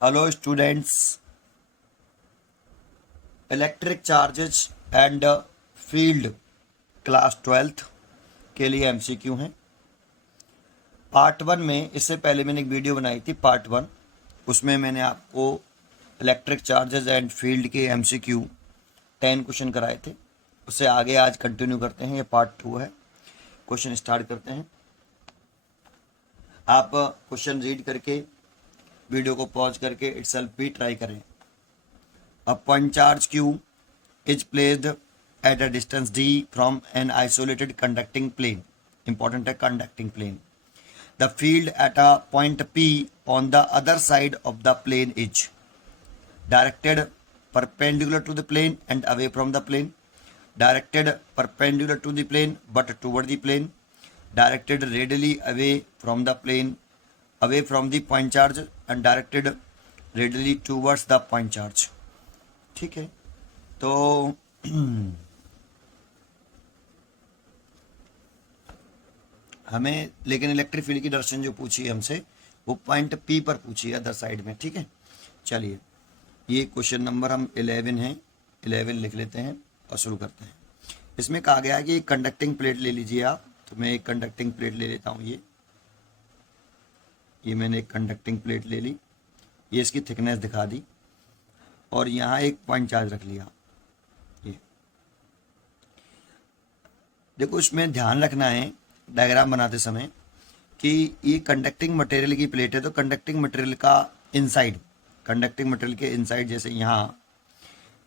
Hello students, electric charges and field class 12th के लिए MCQ हैं। पार्ट 1 में इससे पहले मैंने एक वीडियो बनाई थी पार्ट 1, उसमें मैंने आपको इलेक्ट्रिक चार्जेस एंड फील्ड के एमसीक्यू 10 क्वेश्चन कराए थे। उससे आगे आज कंटिन्यू करते हैं, ये पार्ट 2 है। क्वेश्चन स्टार्ट करते हैं। आप क्वेश्चन रीड करके वीडियो को पॉज करके इटसेल्फ भी ट्राई करें। A point charge Q is placed at a distance d from an isolated conducting plane. Important है conducting plane. The field at a point P on the other side of the plane is directed perpendicular to the plane and away from the plane, directed perpendicular to the plane but toward the plane, directed radially away from the plane, away from the point charge, and directed radially towards the point charge. ठीक है, तो हमें लेकिन electric field की direction जो पूछी है हमसे वो पॉइंट पी पर पूछी है अदर साइड में। ठीक है, चलिए ये क्वेश्चन नंबर हम 11 है, 11 लिख लेते हैं और शुरू करते हैं। इसमें कहा गया है कि एक कंडक्टिंग प्लेट ले लीजिए आप, तो मैं एक कंडक्टिंग प्लेट ले लेता हूँ। ये मैंने एक कंडक्टिंग प्लेट ले ली, ये इसकी थिकनेस दिखा दी और यहाँ एक पॉइंट चार्ज रख लिया। ये देखो, इसमें ध्यान रखना है डायग्राम बनाते समय कि ये कंडक्टिंग मटेरियल की प्लेट है, तो कंडक्टिंग मटेरियल का इनसाइड, कंडक्टिंग मटेरियल के इनसाइड जैसे यहाँ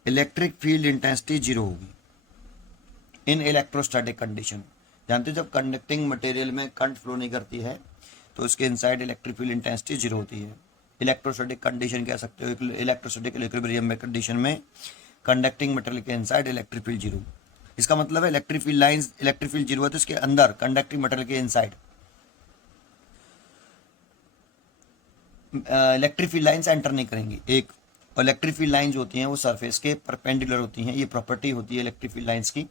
इलेक्ट्रिक फील्ड इंटेंसिटी 0 होगी इन इलेक्ट्रोस्टैटिक कंडीशन। जानते हो जब कंडक्टिंग मटेरियल में करंट फ्लो नहीं करती है तो उसके इनसाइड इलेक्ट्रिक फील्ड इंटेंसिटी 0 होती है। इलेक्ट्रोस्टैटिक कंडीशन कह सकते हो, इलेक्ट्रोस्टैटिक इक्विलिब्रियम में कंडीशन में कंडक्टिंग मटेरियल के इनसाइड इलेक्ट्रिक फील्ड 0। इसका मतलब है electric field lines, electric field 0 है तो इसके अंदर कंडक्टिंग मटेरियल के inside electric field lines enter नहीं करेंगी। एक इलेक्ट्रिक फील्ड लाइंस होती हैं वो सरफेस के परपेंडिकुलर होती हैं, ये प्रॉपर्टी होती है इलेक्ट्रिक फील्ड लाइंस की।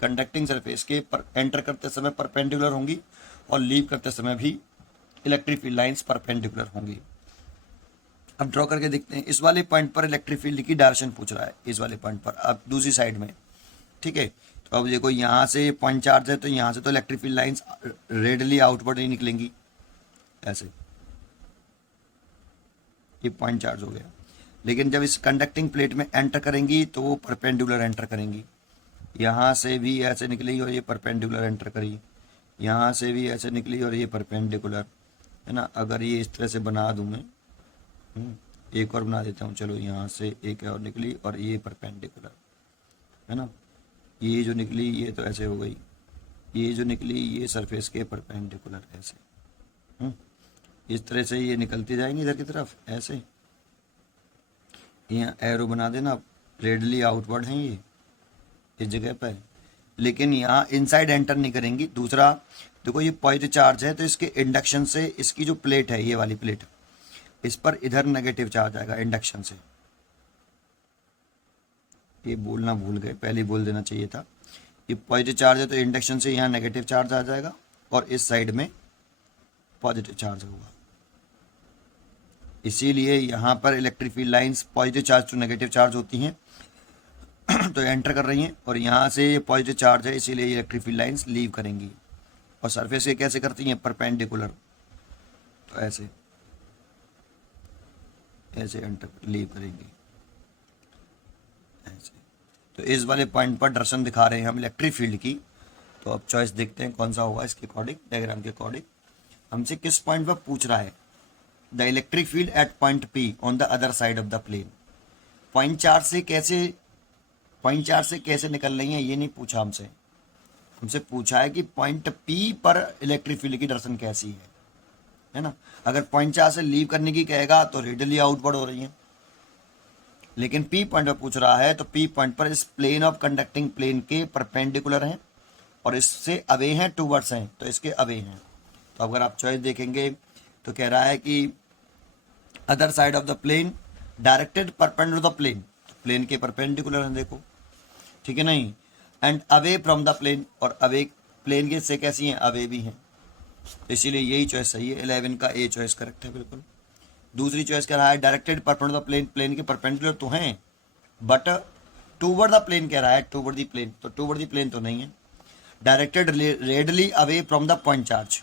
कंडक्टिंग सरफेस के एंटर करते समय परपेंडिकुलर होंगी और लीव करते समय भी इलेक्ट्रिक फील्ड लाइंस परपेंडिकुलर होंगी। अब ड्रॉ करके देखते हैं। इस वाले पॉइंट पर इलेक्ट्रिक फील्ड की डायरेक्शन पूछ रहा है, इस वाले पॉइंट पर, अब दूसरी साइड में। ठीक है, तो अब देखो यहाँ से पॉइंट चार्ज है तो यहाँ से तो electric field lines radially outward नहीं निकलेंगी, ऐसे ये पॉइंट चार्ज हो गया। लेकिन जब इस कंडक्टिंग प्लेट में एंटर करेंगी तो वो परपेंडिकुलर एंटर करेंगी। यहाँ से भी ऐसे निकली और ये परपेंडिकुलर एंटर करी, यहाँ से भी ऐसे निकली और ये परपेंडिकुलर, है ना। अगर ये इस तरह से बना दूँ मैं, एक और बना देता हूँ, चलो यहाँ से एक और निकली और ये परपेंडिकुलर, है ना। ये जो निकली ये तो ऐसे हो गई, ये जो निकली ये सरफेस के परपेंडिकुलर ऐसे। इस तरह से ये निकलती जाएंगी इधर की तरफ ऐसे। यहाँ एरो बना देना, रेडली आउटवर्ड हैं ये इस जगह पर, लेकिन यहाँ इनसाइड एंटर नहीं करेंगी। दूसरा देखो, ये पॉजिटिव चार्ज है तो इसके इंडक्शन से इसकी जो प्लेट है, ये वाली प्लेट, इस पर इधर नेगेटिव चार्ज आएगा इंडक्शन से। ये बोलना भूल गए, पहले बोल देना चाहिए था। ये पॉजिटिव चार्ज है तो इंडक्शन से यहाँ नेगेटिव चार्ज आ जाएगा और इस साइड में पॉजिटिव चार्ज होगा। इसीलिए यहाँ पर electric field lines positive charge to negative charge होती हैं तो एंटर कर रही हैं, और यहाँ से ये पॉजिटिव चार्ज है इसीलिए इलेक्ट्रिक फील्ड लाइंस लीव करेंगी। और सरफेस ये कैसे करती हैं, परपेंडिकुलर, तो ऐसे ऐसे एंटर लीव करेंगी ऐसे। तो इस वाले पॉइंट पर डायरेक्शन दिखा रहे हैं हम इलेक्ट्रिक फील्ड की। तो अब चॉइस देखते हैं कौन सा होगा इसके अकॉर्डिंग, डायग्राम के अकॉर्डिंग हमसे किस पॉइंट पर पूछ रहा है। The electric field at point P on the other side of the plane. Point charge से कैसे निकल रही है ये नहीं पूछा हमसे, हमसे पूछा है कि पॉइंट पी पर इलेक्ट्रिक फील्ड की डायरेक्शन कैसी है ना। अगर पॉइंट चार्ज से लीव करने की कहेगा तो रेडियली आउटवर्ड हो रही है, लेकिन पी पॉइंट पर पूछ रहा है तो पी पॉइंट पर इस प्लेन ऑफ कंडक्टिंग प्लेन के परपेंडिकुलर हैं और इससे अवे हैं, टूवर्ड्स हैं, तो इसके अवे हैं। तो अगर आप चॉइस देखेंगे तो कह रहा है कि other side of the plane directed perpendicular the plane, plane के परपेंडिकुलर हैं देखो, ठीक है नहीं, and away from the plane, और अवे प्लेन के से कैसी हैं, अवे भी हैं। इसीलिए यही चॉइस सही है, 11 का ए चॉइस करेक्ट है बिल्कुल। दूसरी चॉइस कह रहा है डायरेक्टेड परपेंडिकुलर प्लेन, प्लेन के परपेंडिकुलर तो हैं बट टूवर्ड द प्लेन कह रहा है, टूवर्ड द प्लेन, तो टूवर्ड द प्लेन तो नहीं है। Directed radially away from the point charge,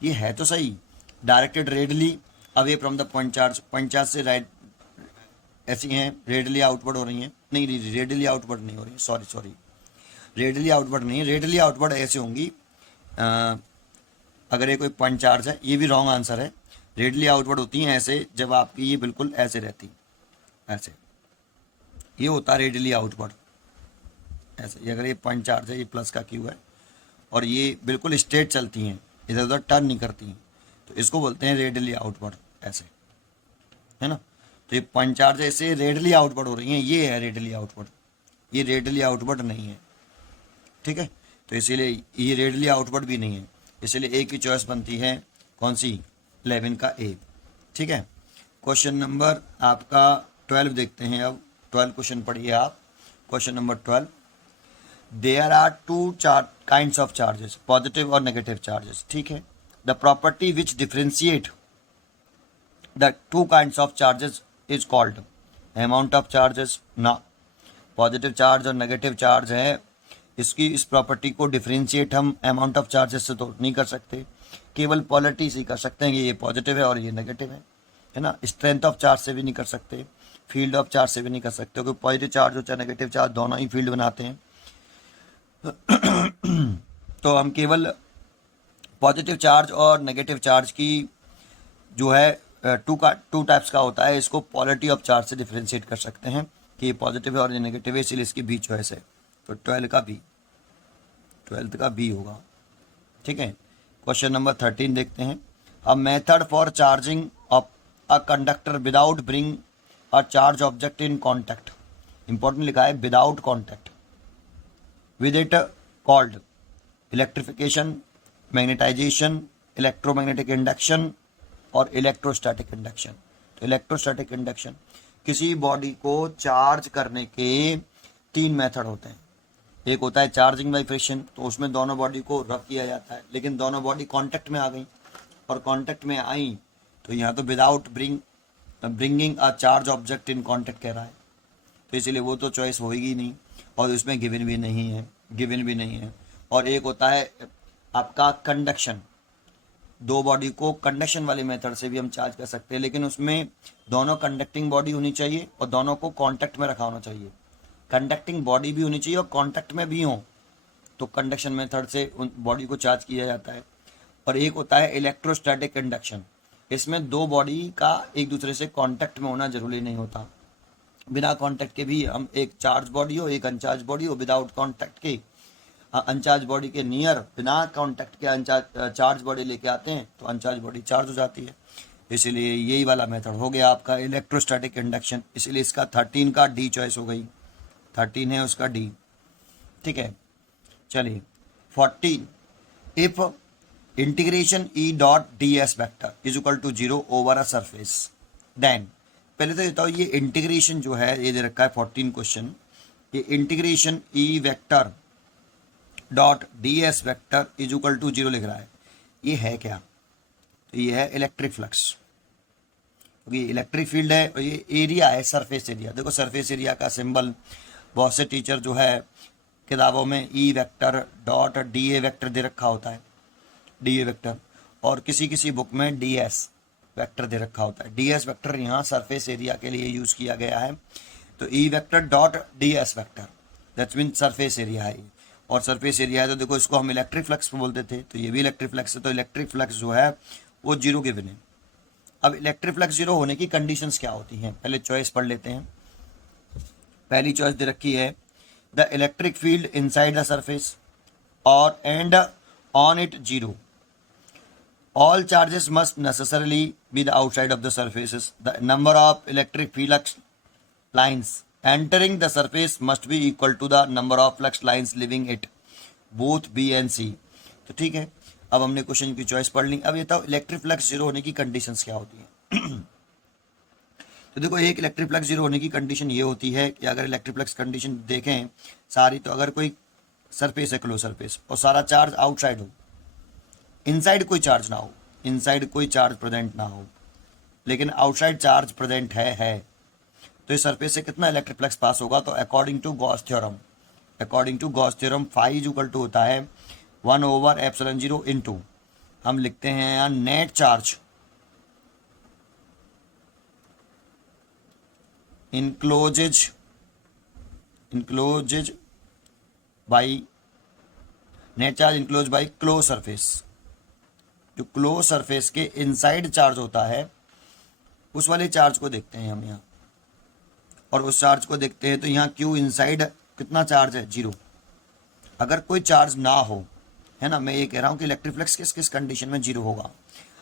ये है तो सही, directed radially away from the point charge से राइट ऐसी हैं, रेडली आउटवर्ड हो रही हैं, नहीं रेडली आउटवर्ड नहीं हो रही, सॉरी रेडली आउटवर्ड नहीं है, रेडली आउटवर्ड ऐसे होंगी अगर ये कोई पॉइंट चार्ज है, ये भी रॉन्ग आंसर है। रेडली आउटवर्ड होती हैं ऐसे जब आपकी ये बिल्कुल ऐसे रहती, ऐसे ये होता है रेडली आउटवर्ड ऐसे, ये अगर ये पॉइंट चार्ज है, ये प्लस का क्यू है और ये बिल्कुल स्ट्रेट चलती हैं, इधर उधर टर्न नहीं करती हैं, तो इसको बोलते हैं रेडली आउटवर्ड ऐसे, है ना। तो ये पॉइंट चार्ज ऐसे रेडली आउटवर्ड हो रही हैं, ये है रेडली आउटवर्ड, ये रेडली आउटवर्ड नहीं है, ठीक है। तो इसीलिए ये रेडली आउटवर्ड भी नहीं है, इसलिए ए की चॉइस बनती है कौन सी, 11 का ए, ठीक है। क्वेश्चन नंबर आपका 12 देखते हैं अब, 12 क्वेश्चन पढ़िए आप। Question number 12, there are two kinds of charges, positive और नेगेटिव चार्जेस, ठीक है। The property which differentiate the two kinds of charges is called amount of charges ना, पॉजिटिव चार्ज और नेगेटिव चार्ज है, इसकी इस प्रॉपर्टी को डिफ्रेंशिएट हम अमाउंट ऑफ चार्जेस से तो नहीं कर सकते, केवल पोलैरिटी से कर सकते हैं कि ये पॉजिटिव है और ये नेगेटिव है ना। स्ट्रेंथ ऑफ चार्ज से भी नहीं कर सकते, फील्ड ऑफ चार्ज से भी नहीं कर सकते, क्योंकि पॉजिटिव चार्ज हो चाहे नेगेटिव चार्ज दोनों ही फील्ड बनाते हैं। तो हम केवल पॉजिटिव चार्ज और नेगेटिव चार्ज की जो है टू टाइप्स का होता है, इसको पोलैरिटी ऑफ चार्ज से डिफ्रेंशिएट कर सकते हैं कि ये पॉजिटिव है और ये नेगेटिव है, इसलिए इसकी बी चॉइस है। तो 12 का बी होगा, ठीक है। क्वेश्चन नंबर 13 देखते हैं। A method for charging of a conductor without bring a charge object in contact, important लिखा है without contact, with it called electrification, magnetization, electromagnetic induction और इलेक्ट्रोस्टैटिक इंडक्शन। तो इलेक्ट्रोस्टैटिक इंडक्शन, किसी बॉडी को charge करने के 3 मेथड होते हैं। एक होता है चार्जिंग बाई फ्रिक्शन, तो उसमें दोनों बॉडी को रब किया जाता है, लेकिन दोनों बॉडी कांटेक्ट में आ गई और कांटेक्ट में आई तो यहाँ तो without bringing a charge object in contact कह रहा है, तो इसलिए वो तो चॉइस होगी नहीं और उसमें गिवन भी नहीं है। और एक होता है आपका कंडक्शन, दो बॉडी को कंडक्शन वाले मेथड से भी हम चार्ज कर सकते हैं, लेकिन उसमें दोनों कंडक्टिंग बॉडी होनी चाहिए और दोनों को कांटेक्ट में रखा होना चाहिए, कंडक्टिंग बॉडी भी होनी चाहिए और कांटेक्ट में भी हो, तो कंडक्शन मेथड से उन बॉडी को चार्ज किया जाता है। और एक होता है इलेक्ट्रोस्टैटिक इंडक्शन, इसमें दो बॉडी का एक दूसरे से कांटेक्ट में होना जरूरी नहीं होता, बिना कांटेक्ट के भी हम एक चार्ज बॉडी हो एक अनचार्ज बॉडी हो, विदाउट कांटेक्ट के अनचार्ज बॉडी के नियर बिना कांटेक्ट के चार्ज बॉडी लेके आते हैं तो अनचार्ज बॉडी चार्ज हो जाती है, इसीलिए यही वाला मेथड हो गया आपका इलेक्ट्रोस्टैटिक इंडक्शन, इसलिए इसका 13 का डी चॉइस हो गई, 13 है उसका डी, ठीक है। चलिए 14, if integration E dot D S vector is equal to 0 over a surface, then पहले तो ये बताओ ये इंटीग्रेशन जो है ये दे रखा है 14 क्वेश्चन, ये integration E vector dot D S vector is equal to 0 लिख रहा है, ये है क्या, तो ये है इलेक्ट्रिक फ्लक्स, क्योंकि ये इलेक्ट्रिक फील्ड है और ये एरिया है सरफेस एरिया। देखो सरफेस एरिया का सिंबल बहुत से टीचर जो है किताबों में E vector dot D A vector दे रखा होता है, डी ए वेक्टर, और किसी किसी बुक में डी एस वेक्टर दे रखा होता है। डी एस वेक्टर यहाँ सरफेस एरिया के लिए यूज़ किया गया है, तो ई vector dot D S vector that's mean surface area है, और सरफेस एरिया है तो देखो इसको हम इलेक्ट्रिक फ्लक्स बोलते थे, तो ये भी इलेक्ट्रिक फ्लक्स है, तो इलेक्ट्रिक फ्लक्स जो है वो 0 गिवन है। अब इलेक्ट्रिक फ्लक्स 0 होने की कंडीशंस क्या होती हैं, पहले चॉइस पढ़ लेते हैं। पहली चॉइस दे रखी है the electric field inside the surface और and on it 0, all charges must necessarily be the outside of the surfaces, the number of electric flux lines entering the surface must be equal to the number of flux lines leaving it, both B and C। तो ठीक है, अब हमने question की choice पढ़ ली। अब ये बताओ इलेक्ट्रिक फ्लक्स 0 होने की कंडीशंस क्या होती हैं। तो देखो एक इलेक्ट्रिक फ्लक्स 0 होने की कंडीशन ये होती है कि अगर इलेक्ट्रिक फ्लक्स कंडीशन देखें सारी, तो अगर कोई सरफेस है क्लोज सरफेस और सारा चार्ज आउटसाइड हो, इनसाइड कोई चार्ज ना हो, इनसाइड कोई चार्ज प्रेजेंट ना हो, लेकिन आउटसाइड चार्ज प्रेजेंट है, तो इस सरफेस से कितना इलेक्ट्रिक फ्लक्स पास होगा? तो according to Gauss theorem phi is equal to होता है 1/ε0 इनटू, हम लिखते हैं यहाँ net charge encloses by net charge enclose by close surface. जो क्लोज सरफेस के इनसाइड चार्ज होता है उस वाले चार्ज को देखते हैं हम यहाँ, और उस चार्ज को देखते हैं तो यहाँ क्यू इनसाइड कितना चार्ज है? 0। अगर कोई चार्ज ना हो, है ना, मैं ये कह रहा हूँ कि इलेक्ट्रिक फ्लक्स किस किस कंडीशन में 0 होगा?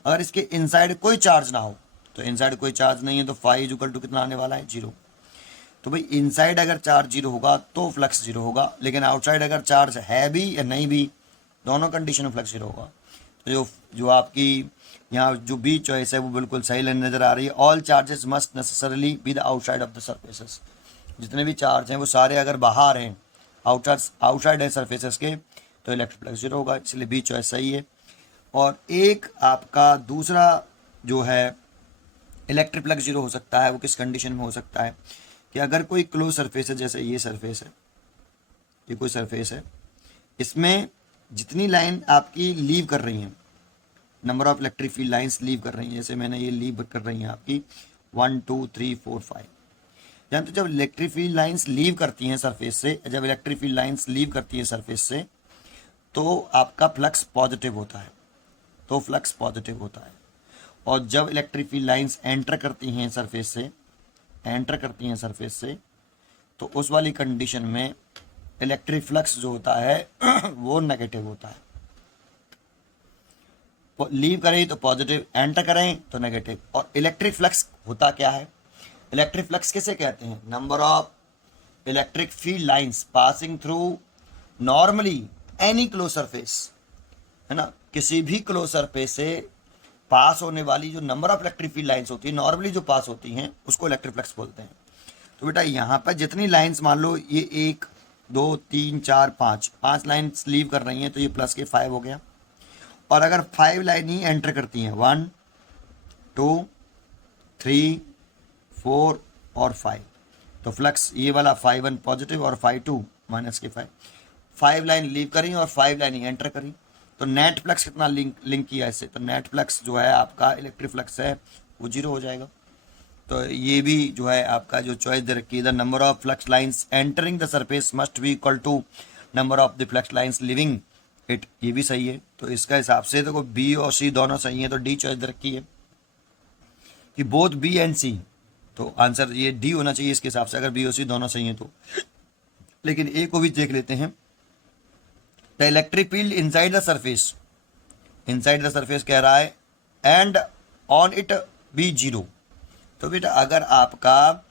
अगर इसके इनसाइड कोई चार्ज ना हो, तो इनसाइड कोई चार्ज नहीं है तो फाई इज इक्वल टू कितना आने वाला है? 0। तो भाई इनसाइड अगर चार्ज 0 होगा तो फ्लक्स 0 होगा, लेकिन आउटसाइड अगर चार्ज है भी या नहीं भी, दोनों कंडीशन में फ्लक्स 0 होगा। तो जो आपकी यहाँ जो बी चॉइस है वो बिल्कुल सही नज़र आ रही है। All charges must necessarily be the outside of the surfaces. जितने भी चार्ज हैं वो सारे अगर बाहर हैं, आउटसाइड है सर्फेसेस के, तो इलेक्ट्रिक फ्लक्स 0 होगा, इसलिए बी चॉइस सही है। और एक आपका दूसरा जो है इलेक्ट्रिक फ्लक्स 0 हो सकता है, वो किस कंडीशन में हो सकता है? कि अगर कोई क्लोज सरफेस है, जैसे ये सरफेस है, ये कोई सरफेस है, इसमें जितनी लाइन आपकी लीव कर रही हैं, number of electric field lines leave कर रही हैं, जैसे मैंने ये लीव कर रही हैं आपकी 1 2 3 4 5। जानते जब इलेक्ट्रिक फील्ड लाइंस लीव करती हैं सरफेस से, जब इलेक्ट्रिक फील्ड लाइंस लीव करती हैं सरफेस से, तो आपका फ्लक्स पॉजिटिव होता है, और जब इलेक्ट्रिक फील्ड लाइंस एंटर करती हैं सरफेस से, तो उस वाली कंडीशन में इलेक्ट्रिक फ्लक्स जो होता है वो नेगेटिव होता है। लीव करें तो पॉजिटिव, एंटर करें तो नेगेटिव। और इलेक्ट्रिक फ्लक्स होता क्या है? इलेक्ट्रिक फ्लक्स किसे कहते हैं? Number of electric field lines passing through normally any close surface, है ना, किसी भी क्लोज सरफेस से पास होने वाली जो number of electric field lines होती है, नॉर्मली जो पास होती हैं, उसको इलेक्ट्रिक फ्लक्स बोलते हैं। तो बेटा यहाँ पर जितनी लाइंस, मान लो ये 1 2 3 4 5 लाइंस लीव कर रही हैं, तो ये प्लस के 5 हो गया। और अगर 5 लाइन ही एंटर करती हैं, 1 2 3 4 और 5, तो फ्लक्स ये वाला 5 1 पॉजिटिव और 5 2 माइनस के 5 लाइन लीव करी और 5 लाइन ही एंटर करी, तो नेट फ्लक्स कितना लिंक किया इससे? तो नेट फ्लक्स जो है आपका इलेक्ट्रिक फ्लक्स है वो 0 हो जाएगा। तो ये भी जो है आपका जो चॉइस दे रखी है, the number of flux lines entering the surface must be equal to number of the flux lines leaving it, ये भी सही है। तो इसका हिसाब से देखो बी और सी दोनों सही है, तो डी चॉइस दे रखी है कि बोथ बी एंड सी, तो आंसर ये डी होना चाहिए इसके हिसाब से, अगर बी और सी दोनों सही है तो। लेकिन ए को भी देख लेते हैं। The electric field inside the surface कह रहा है एंड ऑन इट बी 0। तो बेटा अगर आपका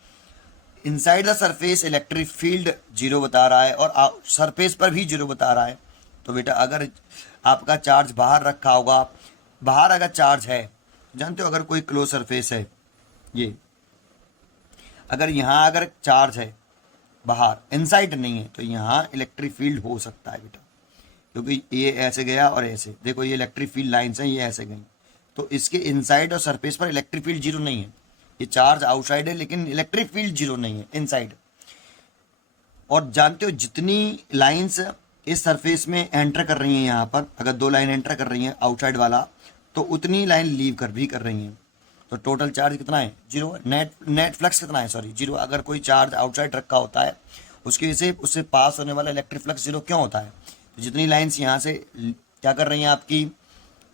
inside the surface electric field 0 बता रहा है और सरफेस पर भी 0 बता रहा है, तो बेटा अगर आपका चार्ज बाहर रखा होगा, बाहर अगर चार्ज है, जानते हो अगर कोई क्लोज सरफेस है, ये अगर यहाँ अगर चार्ज है बाहर, इनसाइड नहीं है, तो यहाँ इलेक्ट्रिक फील्ड हो सकता है बेटा, क्योंकि ये ऐसे गया और ऐसे, देखो ये इलेक्ट्रिक फील्ड लाइंस हैं, ये ऐसे गई, तो इसके इनसाइड और सरफेस पर इलेक्ट्रिक फील्ड 0 नहीं है। ये चार्ज आउटसाइड है लेकिन इलेक्ट्रिक फील्ड 0 नहीं है, इनसाइड। और जानते हो जितनी लाइंस इस सरफेस में एंटर कर रही हैं, यहाँ पर अगर 2 लाइन एंटर कर रही हैं आउटसाइड वाला, तो उतनी लाइन लीव कर रही हैं, तो टोटल चार्ज कितना है? 0। नेट फ्लक्स कितना है? सॉरी 0। अगर कोई चार्ज आउटसाइड रखा होता है उसकी वजह से उससे पास होने वाला इलेक्ट्रिक फ्लक्स 0 क्यों होता है? तो जितनी लाइंस यहाँ से क्या कर रही हैं, आपकी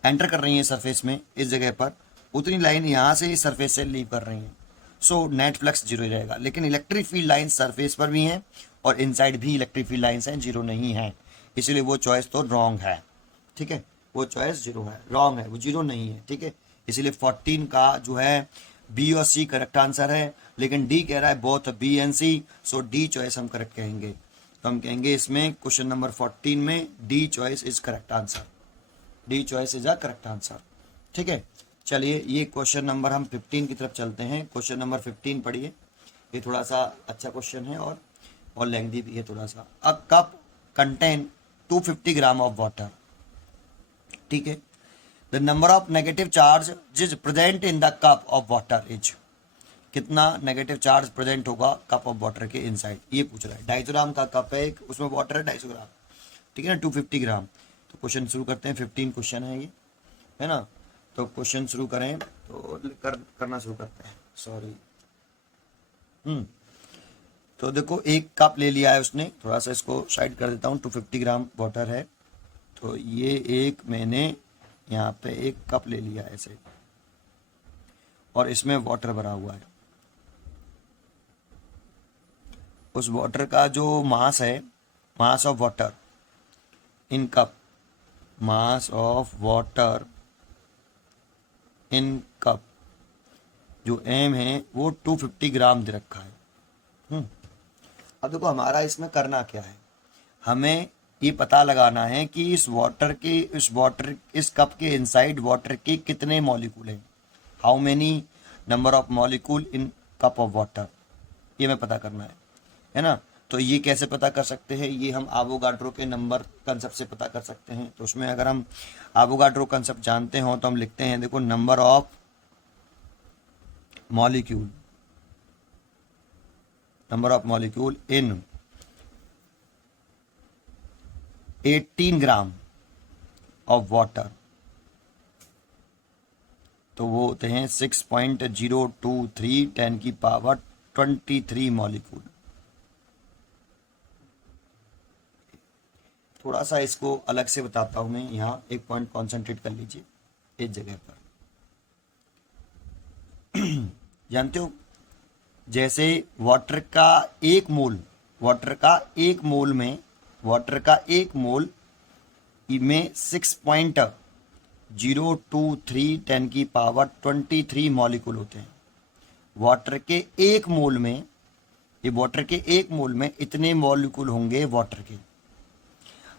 एंटर कर रही हैं सरफेस में इस जगह पर, उतनी लाइन यहाँ से इस सरफेस से लीव कर रही हैं, सो नेट फ्लक्स 0 रहेगा। लेकिन इलेक्ट्रिक फील्ड लाइंस सरफेस पर भी हैं और इनसाइड भी इलेक्ट्रिक फील्ड लाइंस हैं, 0 नहीं है, इसलिए वो चॉइस तो रॉन्ग है। ठीक है, वो चॉइस 0 है, रॉन्ग है, वो 0 नहीं है। ठीक है, इसलिए 14 का जो है बी और सी करेक्ट आंसर है, लेकिन डी कह रहा है both B and C, so D choice हम करेक्ट कहेंगे। तो हम कहेंगे इसमें क्वेश्चन नंबर 14 में D choice is correct answer, D choice is a correct answer. ठीक है, चलिए ये क्वेश्चन नंबर हम 15 की तरफ चलते हैं। क्वेश्चन नंबर 15 पढ़िए, ये थोड़ा सा अच्छा क्वेश्चन है और लेंथी भी है थोड़ा सा। A cup contain 250 gram of water. ठीक है, the the number of negative charge is present in the cup of water is, कितना नेगेटिव चार्ज प्रेजेंट होगा कप ऑफ वाटर के इनसाइड, ये पूछ रहा है। 250 ग्राम का कप है एक, उसमें वाटर है 250 ग्राम, ठीक है ना, 250 ग्राम। तो क्वेश्चन शुरू करते हैं, 15 क्वेश्चन है ये, है ना। तो क्वेश्चन शुरू करें तो करना शुरू करते हैं, सॉरी। तो देखो एक कप ले लिया है उसने, थोड़ा सा इसको साइड कर देता हूँ, 250 ग्राम वाटर है। तो ये एक मैंने यहाँ पे एक कप ले लिया ऐसे, और इसमें वाटर भरा हुआ है। उस वाटर का जो मास है, mass of water in cup, mass of water in cup, जो एम है वो 250 ग्राम दे रखा है। अब देखो हमारा इसमें करना क्या है, हमें ये पता लगाना है कि इस कप के इनसाइड वाटर के कितने मॉलिक्यूल हैं, how many number of molecule in cup of water, ये हमें पता करना है ना। तो ये कैसे पता कर सकते हैं, ये हम एवोगाड्रो के नंबर कंसेप्ट से पता कर सकते हैं। तो उसमें अगर हम एवोगाड्रो कंसेप्ट जानते हो तो हम लिखते हैं, देखो number of molecule, number of molecule in 18 gram of water, तो वो होते हैं 6.023 10 की पावर 23 मॉलिक्यूल। थोड़ा सा इसको अलग से बताता हूं मैं, यहाँ एक पॉइंट कॉन्सेंट्रेट कर लीजिए इस जगह पर। जानते हो जैसे वाटर का एक मोल, वाटर का एक मोल में 6.023 10 की पावर 23 मॉलिक्यूल होते हैं। वाटर के एक मोल में, ये वाटर के एक मोल में इतने मॉलिक्यूल होंगे वाटर के।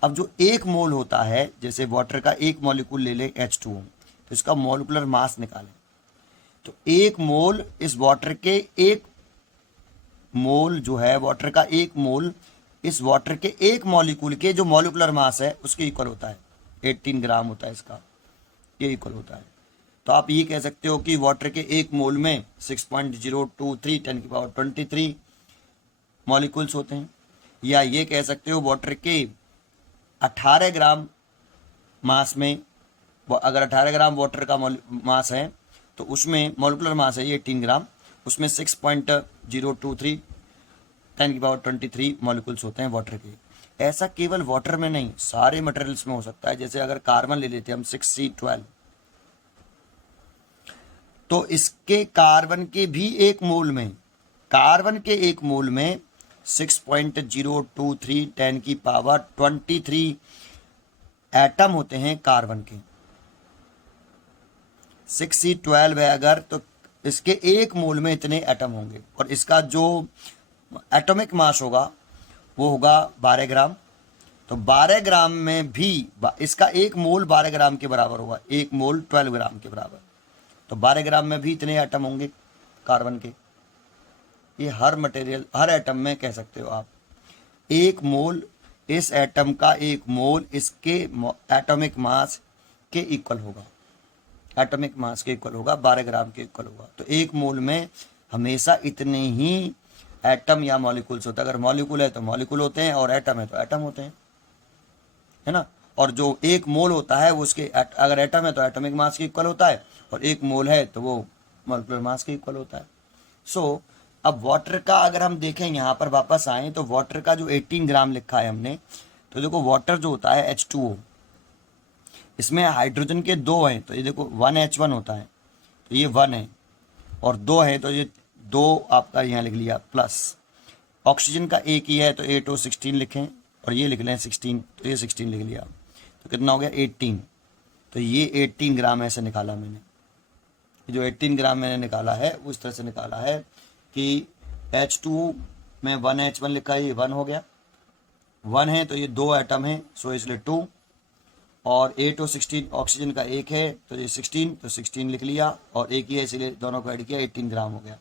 अब जो एक मोल होता है, जैसे वाटर का एक मॉलिक्यूल ले लें H2O, तो इसका मॉलिक्यूलर मास निकालें। तो एक मोल, इस वाटर के एक मोल जो है, वाटर का एक मोल इस वाटर के एक मॉलिक्यूल के जो मॉलिक्यूलर मास है उसके इक्वल होता है, 18 ग्राम होता है इसका, ये इक्वल होता है। तो आप ये कह सकते हो कि वाटर के एक मोल में 6.023 10 की पावर 23 मॉलिक्यूल्स होते हैं। या ये कह सकते हो वाटर के 18 ग्राम मास में, अगर 18 ग्राम वाटर का मास है तो उसमें मॉलिक्यूलर मास है ये 18 ग्राम, उसमें 6.023 10 की पावर 23 मॉलिक्यूल्स होते हैं वाटर के। ऐसा केवल वाटर में नहीं, सारे मटेरियल्स में हो सकता है। जैसे अगर कार्बन ले लेते हैं हम 6C12, तो इसके कार्बन के भी एक मोल में, कार्बन के एक मोल में 6.023 10 की पावर 23 एटम होते हैं कार्बन के। 6C12 है अगर, तो इसके एक मोल में इतने एटम होंगे, और इसका जो एटॉमिक मास होगा वो होगा 12 ग्राम। तो 12 ग्राम में भी इसका एक मोल 12 ग्राम के बराबर होगा, एक मोल 12 ग्राम के बराबर। तो 12 ग्राम में भी इतने एटम होंगे कार्बन के। ये हर मटेरियल, हर एटम में कह सकते हो आप, एक मोल, इस एटम का एक मोल इसके एटॉमिक मास के इक्वल होगा, एटॉमिक मास के इक्वल होगा, 12 ग्राम के इक्वल होगा। तो एक मोल में हमेशा इतने ही एटम या मॉलिक्यूल्स होते हैं। अगर मॉलिक्यूल है तो मॉलिक्यूल होते हैं, और एटम है तो एटम होते हैं, है ना। और जो एक मोल होता है वो उसके अगर एटम है तो एटॉमिक मास के इक्वल होता है, और एक मोल है तो वो मॉलिक्यूलर मास के इक्वल होता है। सो अब वाटर का अगर हम देखें, यहाँ पर वापस आए तो वाटर का जो 18 ग्राम लिखा है हमने, तो देखो वाटर जो होता है H2O, इसमें हाइड्रोजन के 2 हैं, तो ये देखो 1H1 होता है, तो ये 1 है, और 2 है तो ये 2 आपका यहाँ लिख लिया प्लस। ऑक्सीजन का एक ही है तो 8 और 16 लिखें, और ये लिख लें 16, तो ये 16 लिख लिया। तो कितना हो गया 18। तो ये 18 ग्राम ऐसे निकाला मैंने, जो 18 ग्राम मैंने निकाला है उस तरह से निकाला है कि H2 में 1H1 लिखा है, ये 1 हो गया, 1 है तो ये 2 एटम है, सो इसलिए 2, और 8 और 16 ऑक्सीजन का एक है तो ये 16, तो 16 लिख लिया, और एक ही है इसलिए दोनों को ऐड किया, 18 ग्राम हो गया।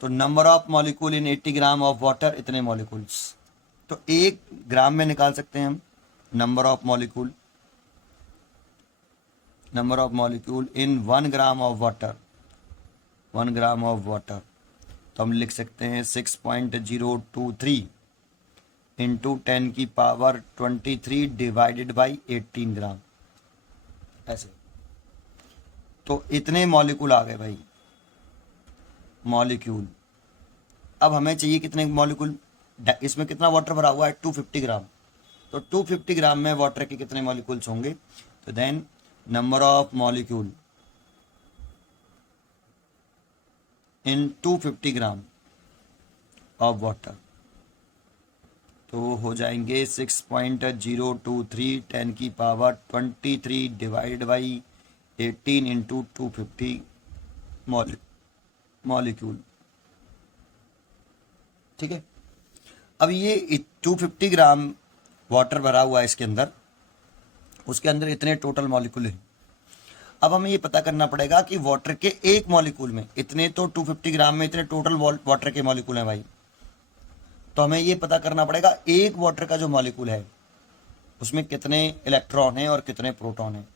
तो number of molecule in 80 gram of water, इतने मॉलिक्यूल्स। तो 1 ग्राम में निकाल सकते हैं हम number of molecule, number of molecule in 1 gram of water, 1 gram of water, तो हम लिख सकते हैं 6.023 इंटू 10⁻23 डिवाइडेड बाई 18 ग्राम, ऐसे। तो इतने मॉलिक्यूल आ गए भाई, मॉलिक्यूल। अब हमें चाहिए कितने मॉलिक्यूल, इसमें कितना वाटर भरा हुआ है 250 ग्राम, तो 250 ग्राम में वाटर के कितने मॉलिक्यूल्स होंगे, तो then number of molecule in 250 gram of water, तो हो जाएंगे 6.023 10⁻23 डिवाइड बाई 18 इंटू 250 मॉलिक्यूल, ठीक है। अब ये 250 ग्राम वाटर भरा हुआ है इसके अंदर, उसके अंदर इतने टोटल मॉलिक्यूल हैं। अब हमें ये पता करना पड़ेगा कि वाटर के एक मॉलिक्यूल में इतने, तो 250 ग्राम में इतने टोटल वाटर के मॉलिक्यूल हैं भाई। तो हमें ये पता करना पड़ेगा एक वाटर का जो मॉलिक्यूल है उसमें कितने इलेक्ट्रॉन हैं और कितने प्रोटॉन हैं,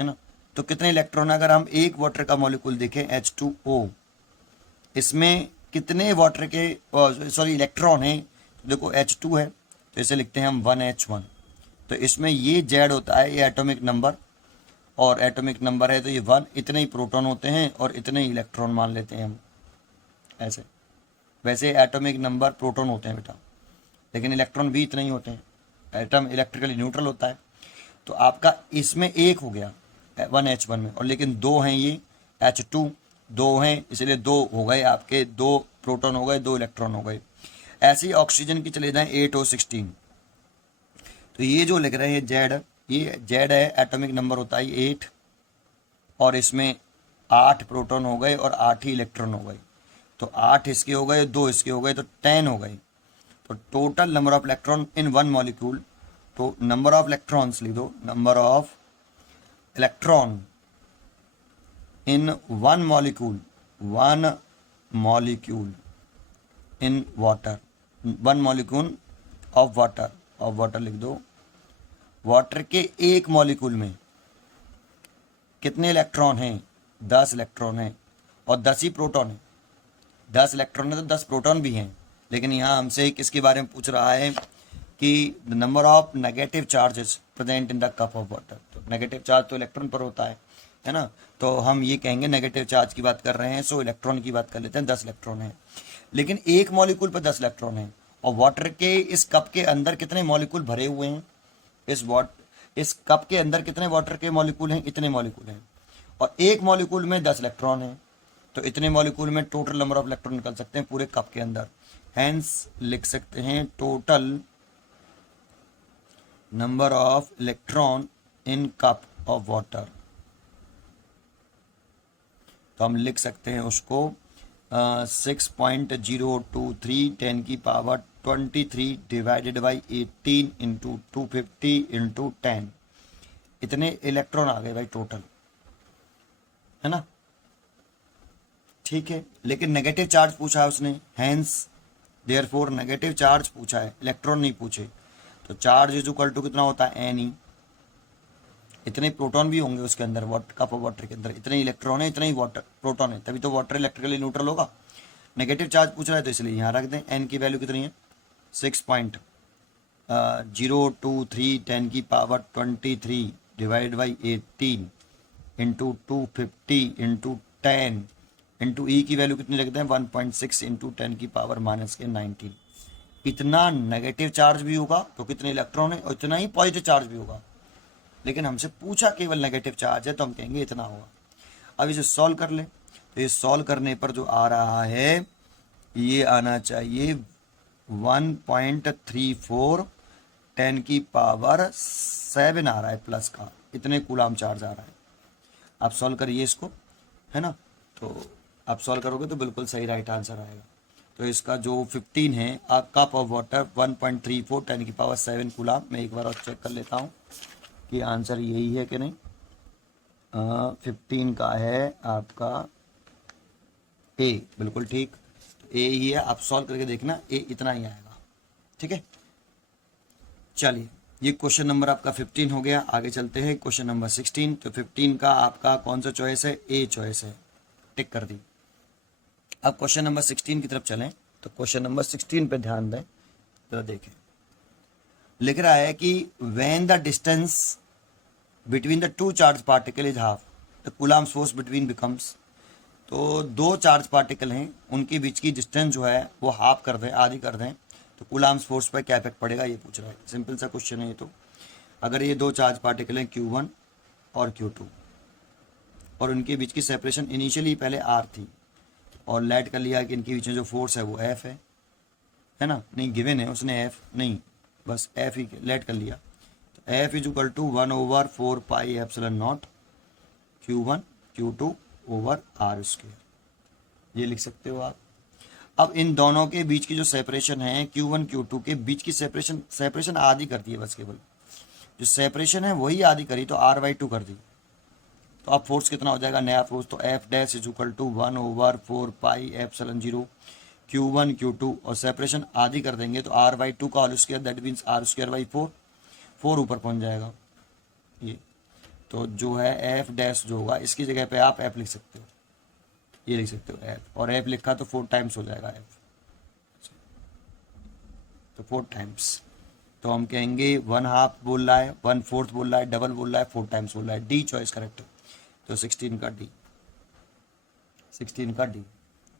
है ना। तो कितने इलेक्ट्रॉन, अगर हम एक वाटर का मॉलिक्यूल देखें H2O, इसमें कितने वाटर के इलेक्ट्रॉन हैं, देखो H2 है तो इसे लिखते हैं हम 1H1, तो इसमें ये Z होता है, ये एटॉमिक नंबर, और एटॉमिक नंबर है तो ये 1, इतने ही प्रोटॉन होते हैं और इतने ही इलेक्ट्रॉन मान लेते हैं हम, ऐसे। वैसे एटॉमिक नंबर प्रोटॉन होते हैं बेटा, लेकिन इलेक्ट्रॉन भी इतने ही होते हैं, एटम इलेक्ट्रिकली न्यूट्रल होता है। तो आपका इसमें एक हो गया 1H1 में, और लेकिन दो हैं ये H2, दो हैं, इसलिए दो हो गए आपके, दो प्रोटॉन हो गए, दो इलेक्ट्रॉन हो गए। ऐसे ही ऑक्सीजन की चले जाएं 8 और 16, तो ये जो लिख रहे हैं जेड, ये जेड है, एटॉमिक नंबर होता है 8, और इसमें 8 प्रोटॉन हो गए और 8 ही इलेक्ट्रॉन हो गए, तो 8 इसके हो गए, 2 इसके हो गए, तो 10 हो गए। तो total number of electron in 1 molecule, तो नंबर ऑफ इलेक्ट्रॉन्स लिख दो, number of electron in 1 molecule, 1 molecule in water, 1 molecule of water लिख दो। वाटर के एक मॉलिक्यूल में कितने इलेक्ट्रॉन हैं, 10 इलेक्ट्रॉन हैं, और 10 ही प्रोटॉन है। 10 इलेक्ट्रॉन है तो 10 प्रोटॉन भी हैं, लेकिन यहाँ हमसे किसके बारे में पूछ रहा है कि the number of negative charges present in the cup of water. तो नेगेटिव चार्ज तो इलेक्ट्रॉन पर होता है ना, तो हम ये कहेंगे नेगेटिव चार्ज की बात कर रहे हैं, सो इलेक्ट्रॉन की बात कर लेते हैं, 10 इलेक्ट्रॉन है, लेकिन एक मॉलिक्यूल पर 10 इलेक्ट्रॉन है। और वाटर के इस कप के अंदर कितने मॉलिक्यूल भरे हुए हैं, इस कप के अंदर कितने वाटर के मॉलिक्यूल हैं, इतने मॉलिक्यूल हैं, और एक मॉलिक्यूल में 10 इलेक्ट्रॉन हैं, तो इतने मॉलिक्यूल में टोटल नंबर ऑफ इलेक्ट्रॉन निकल सकते हैं पूरे कप के अंदर। हेंस लिख सकते हैं total number of electron in cup of water, तो हम लिख सकते हैं उसको 6.023 10⁻23 डिवाइडेड बाई 18 इंटू 250 इंटू 10, इतने इलेक्ट्रॉन आ गए भाई टोटल, है ना। ठीक है, लेकिन नेगेटिव चार्ज पूछा है उसने, हेंस देयरफॉर नेगेटिव चार्ज पूछा है, इलेक्ट्रॉन नहीं पूछे। तो चार्ज इज इक्वल टू कितना होता है एन ई, इतने प्रोटॉन भी होंगे उसके अंदर, कप ऑफ वाटर के अंदर इतने इलेक्ट्रॉन है, इतने ही वाटर प्रोटॉन है, तभी तो वाटर इलेक्ट्रिकली न्यूट्रल होगा। नेगेटिव चार्ज पूछ रहा है तो इसलिए यहाँ रख दें, एन की वैल्यू कितनी है 6.023 10⁻23 divide by 18 into 250 into 10 into E की वैल्यू कितनी रखते हैं 1.6 इंटू 10⁻⁻19। इतना नेगेटिव चार्ज भी होगा तो कितने इलेक्ट्रॉन है, और इतना ही पॉजिटिव चार्ज भी होगा, लेकिन हमसे पूछा केवल नेगेटिव चार्ज है तो हम कहेंगे इतना होगा। अब इसे सॉल्व कर लें, तो ये सॉल्व करने पर जो आ रहा है ये आना चाहिए 1.34 10⁻7 आ रहा है प्लस का, इतने कूलाम चार्ज आ रहा है। आप सॉल्व करिए इसको, है ना, तो आप सॉल्व करोगे तो बिल्कुल सही राइट आंसर आएगा। तो इसका जो 15 है कप ऑफ वाटर 1.34 10⁻7 कूलाम, मैं एक बार और चेक कर लेता हूँ कि आंसर यही है कि नहीं। 15 का है आपका ए, बिल्कुल ठीक, ए ही है। आप सॉल्व करके देखना, ए इतना ही आएगा, ठीक है। चलिए ये क्वेश्चन नंबर आपका 15 हो गया। आगे चलते हैं क्वेश्चन नंबर 16। तो 15 का आपका कौन सा चॉइस है? ए चॉइस है, टिक कर दी। अब क्वेश्चन नंबर 16 की तरफ चलें। तो क्वेश्चन नंबर 16 पे ध्यान दें, जरा देखें। लिख रहा है कि when the distance between the two charge particle is half the coulomb force between becomes. तो दो चार्ज पार्टिकल हैं, उनके बीच की डिस्टेंस जो है वो हाफ कर दें, आधी कर दें, तो कूलम्ब फोर्स पर क्या इफेक्ट पड़ेगा ये पूछ रहा है। सिंपल सा क्वेश्चन है ये। तो अगर ये दो चार्ज पार्टिकल हैं Q1 और Q2 और उनके बीच की सेपरेशन इनिशियली पहले R थी और लेट कर लिया कि इनके बीच में जो फोर्स है वो F है ना? नहीं गिवन है, उसने F नहीं, बस F ही लेट कर लिया। तो F is equal to 1/4 pi epsilon not Q1 Q2 over R square, ये लिख सकते हो आप। अब इन दोनों के बीच की जो सेपरेशन है Q1 Q2 के बीच की सेपरेशन आधी कर दी है, बस केवल जो सेपरेशन है वही आधी करी, तो R/2 कर दी। तो अब फोर्स कितना हो जाएगा नया फोर्स? तो F dash is equal to 1/4 pi epsilon 0 Q1 Q2 और सेपरेशन आधी कर देंगे तो R/2 का whole square, that means R²/4, 4 ऊपर पहुंच जाएगा ये। तो जो है F डैश जो होगा इसकी जगह पे आप F लिख सकते हो, ये लिख सकते हो F, और F लिखा तो 4 टाइम्स हो जाएगा F, तो 4 टाइम्स। तो हम कहेंगे 1/2 बोल रहा है, 1/4 बोल रहा है, डबल बोल रहा है, 4 टाइम्स बोल रहा है। डी चॉइस करेक्ट है। तो 16 का डी, 16 का डी,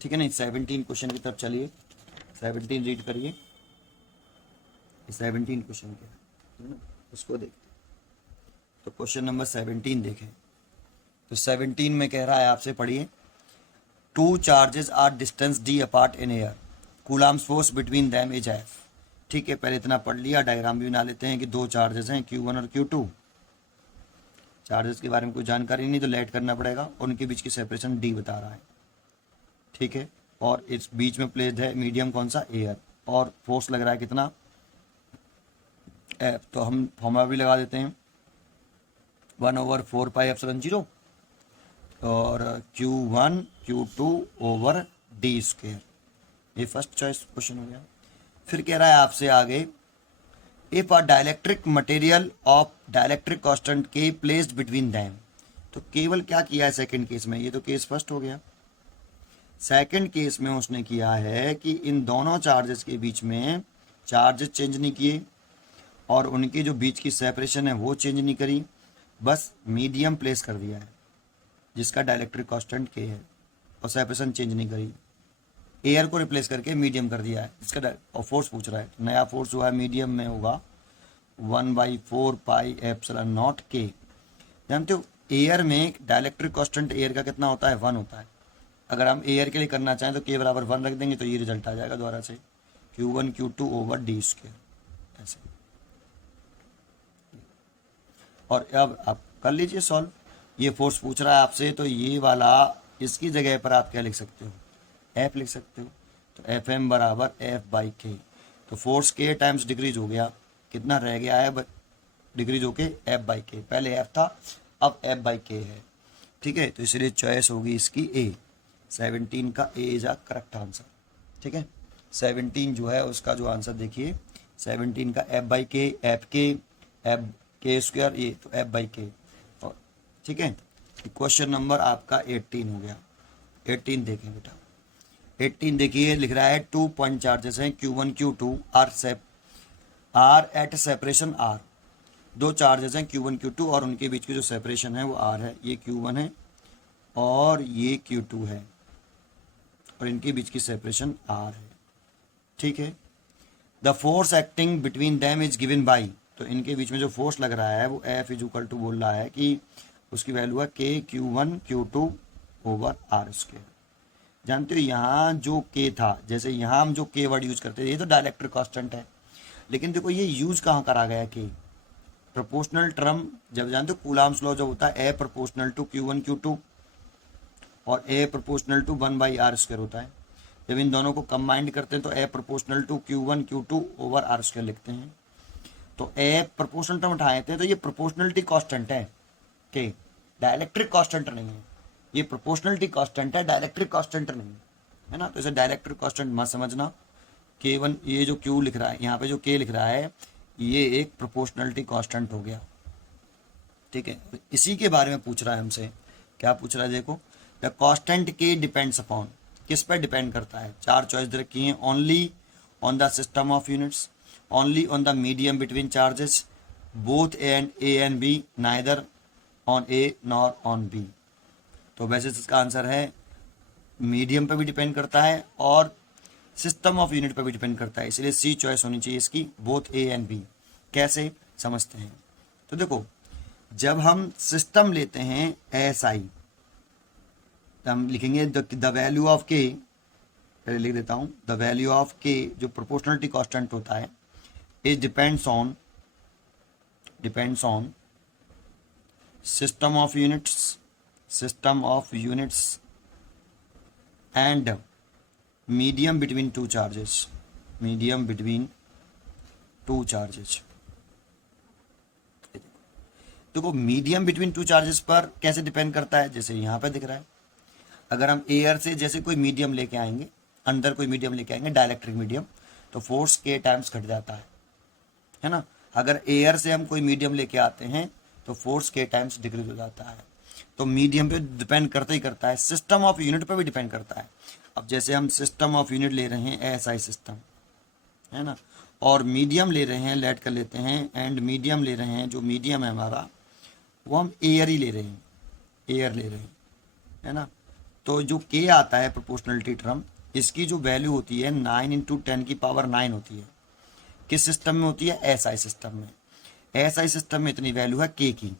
ठीक है। नहीं 17 क्वेश्चन की तरफ चलिए, 17 रीड करिए। 17 क्वेश्चन क्या है ना, उसको देखते। तो क्वेश्चन नंबर 17 देखें। तो 17 में कह रहा है आपसे, पढ़िए। Two charges are distance d apart in air, coulomb force between them is F। ठीक है, पहले इतना पढ़ लिया। डायग्राम भी बना लेते हैं कि दो चार्जेस हैं Q1 और Q2। चार्जेस के बारे में कोई जानकारी नहीं तो लेट करना पड़ेगा। उनके बीच की सेपरेशन d बता रहा है, ठीक है। और इस बीच में प्लेस्ड है मीडियम कौन सा? एयर। और फोर्स लग रहा है कितना? F। तो हम फॉर्मूला भी लगा देते हैं, 1/4 पाई एप्सिलॉन 0 और Q1 Q2 over D square. ये फर्स्ट चॉइस क्वेश्चन हो गया। फिर कह रहा है आपसे आगे, if a dielectric material of dielectric constant के प्लेस्ड बिटवीन दैम। तो केवल क्या किया है सेकंड केस में? ये तो केस फर्स्ट हो गया। सेकंड केस में उसने किया है कि इन दोनों चार्जेस के बीच में चार्जेस चेंज नहीं किए और उनके जो बीच की सेपरेशन है वो चेंज नहीं करी, बस मीडियम प्लेस कर दिया है जिसका डाइलेक्ट्रिक कांस्टेंट के है और सेपरेशन चेंज नहीं करी। एयर को रिप्लेस करके मीडियम कर दिया है जिसका, और फोर्स पूछ रहा है। नया फोर्स जो है मीडियम में होगा 1/4 पाई एप्सिलॉन नॉट के। जानते हो एयर में डाइलेक्ट्रिक कांस्टेंट एयर का कितना होता है? 1 होता है। अगर हम एयर के लिए करना चाहें तो के बराबर 1 रख देंगे तो ये रिजल्ट आ जाएगा दोबारा से, Q1 Q2 over D square, ऐसे। और अब आप कर लीजिए सॉल्व। ये फोर्स पूछ रहा है आपसे, तो ये वाला इसकी जगह पर आप क्या लिख सकते हो? F लिख सकते हो। तो Fm बराबर F/K। तो फोर्स K टाइम्स डिक्रीज हो गया, कितना रह गया है? डिक्रीज होके F/K। पहले F था, अब F/K है, ठीक है। तो इसलिए चॉइस होगी इसकी A। 17 का A is a correct answer, ठीक है। 17 जो है उसका जो आंसर देखिए, 17 का F/K, F स्क्वायर, ये तो F/K, ठीक है। क्वेश्चन नंबर आपका 18 हो गया। 18 देखें बेटा। 18 देखिए, लिख रहा है 2 पॉइंट चार्जेस हैं Q1 Q2 are at separation R। दो चार्जेस हैं Q1 Q2 और उनके बीच की जो सेपरेशन है वो R है। ये Q1 है और ये Q2 है और इनके बीच की सेपरेशन R है, ठीक है। The force acting between them is given by. तो इनके बीच में जो फोर्स लग रहा है वो F इज इक्वल टू बोल रहा है कि उसकी वैल्यू है K Q1 Q2 over R square. जानते हो यहाँ जो K था, जैसे यहाँ हम जो K वर्ड यूज करते हैं, ये तो डाइलेक्ट्रिक कांस्टेंट है, लेकिन देखो ये यूज कहाँ करा गया K? प्रोपोर्शनल टर्म, जब जानते हो कूलम्ब्स लॉ जब होता है A proportional to Q1 Q2 और A proportional to 1/R square होता है। जब इन दोनों को कंबाइंड करते हैं तो A proportional to Q1 Q2 over R square लिखते हैं। तो A प्रोपोर्शनल टर्म उठाए थे तो ये प्रोपोर्शनलिटी कांस्टेंट है, के डाइलेक्ट्रिक कांस्टेंट नहीं है। ये प्रोपोर्शनलिटी कांस्टेंट है, डाइलेक्ट्रिक कांस्टेंट नहीं है ना। तो इसे डाइलेक्ट्रिक कांस्टेंट मत समझना। K1 ये जो Q लिख रहा है यहाँ पे, जो K लिख रहा है, ये एक प्रोपोर्शनलिटी कांस्टेंट हो गया। ठीक है, इसी के बारे में पूछ रहा है हमसे। क्या पूछ रहा है देखो, द कांस्टेंट के डिपेंड्स अपॉन, किस पर डिपेंड करता है? चार चॉइस दे रखी हैं, only on the system of units, only on the medium between charges, both A and B, neither on A nor on B. तो वैसे इसका आंसर है मीडियम पर भी डिपेंड करता है और सिस्टम ऑफ यूनिट पर भी डिपेंड करता है, इसलिए सी चॉइस होनी चाहिए इसकी, बोथ ए एंड बी। कैसे समझते हैं? तो देखो, जब हम सिस्टम लेते हैं एस आई, तो हम लिखेंगे द वैल्यू ऑफ के, पहले लिख देता हूँ, द वैल्यू ऑफ के जो प्रोपोर्शनलिटी कांस्टेंट होता है is depends on system of units and medium between two charges, देखो मीडियम बिटवीन टू चार्जेस पर कैसे डिपेंड करता है, जैसे यहाँ पे दिख रहा है, अगर हम एयर से जैसे कोई मीडियम लेके आएंगे, अंदर कोई मीडियम लेके आएंगे, डाइलेक्ट्रिक मीडियम, तो फोर्स के टाइम्स घट जाता है ना। अगर एयर से हम कोई मीडियम लेके आते हैं तो फोर्स के टाइम्स डिक्रीज हो जाता है। तो मीडियम पे डिपेंड करता ही करता है, सिस्टम ऑफ यूनिट पे भी डिपेंड करता है। अब जैसे हम सिस्टम ऑफ यूनिट ले रहे हैं एसआई सिस्टम, है ना, और मीडियम ले रहे हैं, लेट कर लेते हैं, एंड मीडियम ले रहे हैं, जो मीडियम है हमारा वो हम एयर ही ले रहे हैं, है ना। तो जो के आता है प्रोपोर्शनलिटी टर्म, इसकी जो वैल्यू होती है 9 × 10⁹ होती है। किस सिस्टम में होती है? एसआई सिस्टम में। एसआई सिस्टम में इतनी वैल्यू है के की,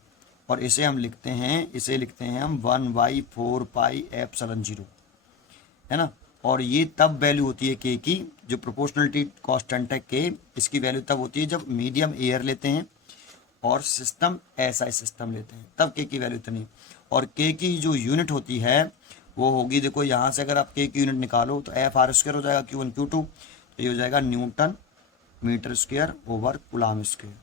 और इसे लिखते हैं हम 1/4πε0, है ना। और ये तब वैल्यू होती है के की, जो प्रोपोर्शनलिटी कांस्टेंट है के, इसकी वैल्यू तब होती है जब मीडियम एयर लेते हैं और सिस्टम एसआई सिस्टम लेते हैं, तब के की वैल्यू इतनी। और के की जो यूनिट होती है वो होगी, देखो यहाँ से अगर आप के की यूनिट निकालो तो F r² हो जाएगा, Q1 Q2, तो ये हो जाएगा newton metre square over coulomb square.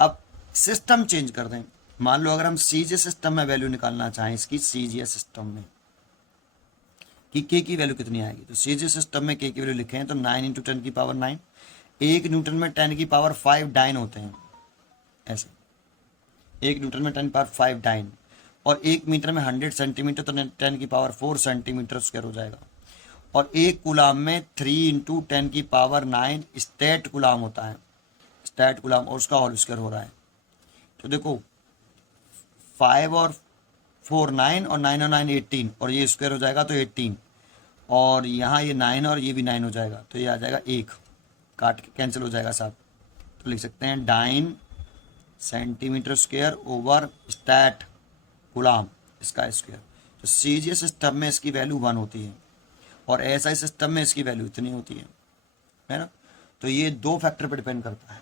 अब सिस्टम चेंज कर दें, मान लो अगर हम सीजे सिस्टम में वैल्यू निकालना चाहें इसकी, सीजे सिस्टम में कि के की वैल्यू कितनी आएगी, तो सीजे सिस्टम में के की वैल्यू लिखे हैं तो 9 × 10⁹, 1 न्यूटन में 10⁵ डाइन होते हैं, ऐसे 1 न्यूटन में 10⁵ डाइन, और 1 मीटर में 100 सेंटीमीटर, तो 10⁴ सेंटीमीटर स्क्वायर हो जाएगा। और 1 कूलम में 3 × 10⁹ स्टेट कूलम होता है, स्टेट कूलम, और उसका होल स्क्वायर हो रहा है। तो देखो 5 और 4 9, और 9 और 9 18, और ये स्क्वायर हो जाएगा तो 18, और यहाँ ये 9 और ये भी 9 हो जाएगा, तो ये आ जाएगा 1, काट के कैंसिल हो जाएगा साथ, तो लिख सकते हैं 9 centimetre square over state coulomb, इसका स्क्वायर। तो सीजे सिस्टम में इसकी वैल्यू 1 होती है और एसआई सिस्टम में इसकी वैल्यू इतनी होती है ना। तो ये दो फैक्टर पर डिपेंड करता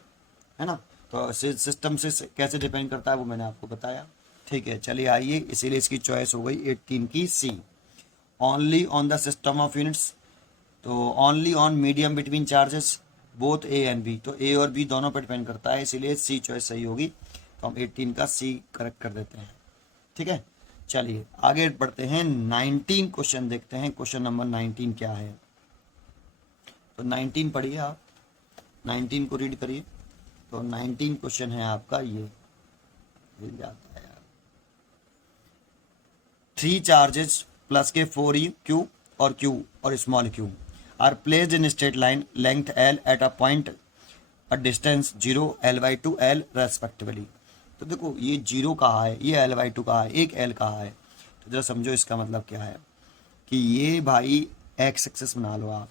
है ना। तो सिस्टम से कैसे डिपेंड करता है वो मैंने आपको बताया। ठीक है, चलिए आइए, इसीलिए इसकी चॉइस हो गई 18 की C, only on the system of units, तो only on medium between charges, both A and B, तो ए और बी दोनों पर डिपेंड करता है, इसीलिए सी चॉइस सही होगी। तो हम 18 का सी करेक्ट कर देते हैं। ठीक है, चलिए आगे बढ़ते हैं, 19 क्वेश्चन देखते हैं। क्वेश्चन नंबर 19 क्या है, तो 19 पढ़िए आप, 19 को रीड करिए। तो 19 क्वेश्चन है आपका, ये मिल जाता है यार, 3 चार्जेस प्लस के 4e q और q और small q are placed in straight line length l at a point a distance 0 l/2 l respectively. तो देखो ये 0 कहाँ है, ये l/2 कहाँ है, एक l कहाँ है, तो जरा समझो इसका मतलब क्या है कि ये भाई x एक्सेस बना लो आप,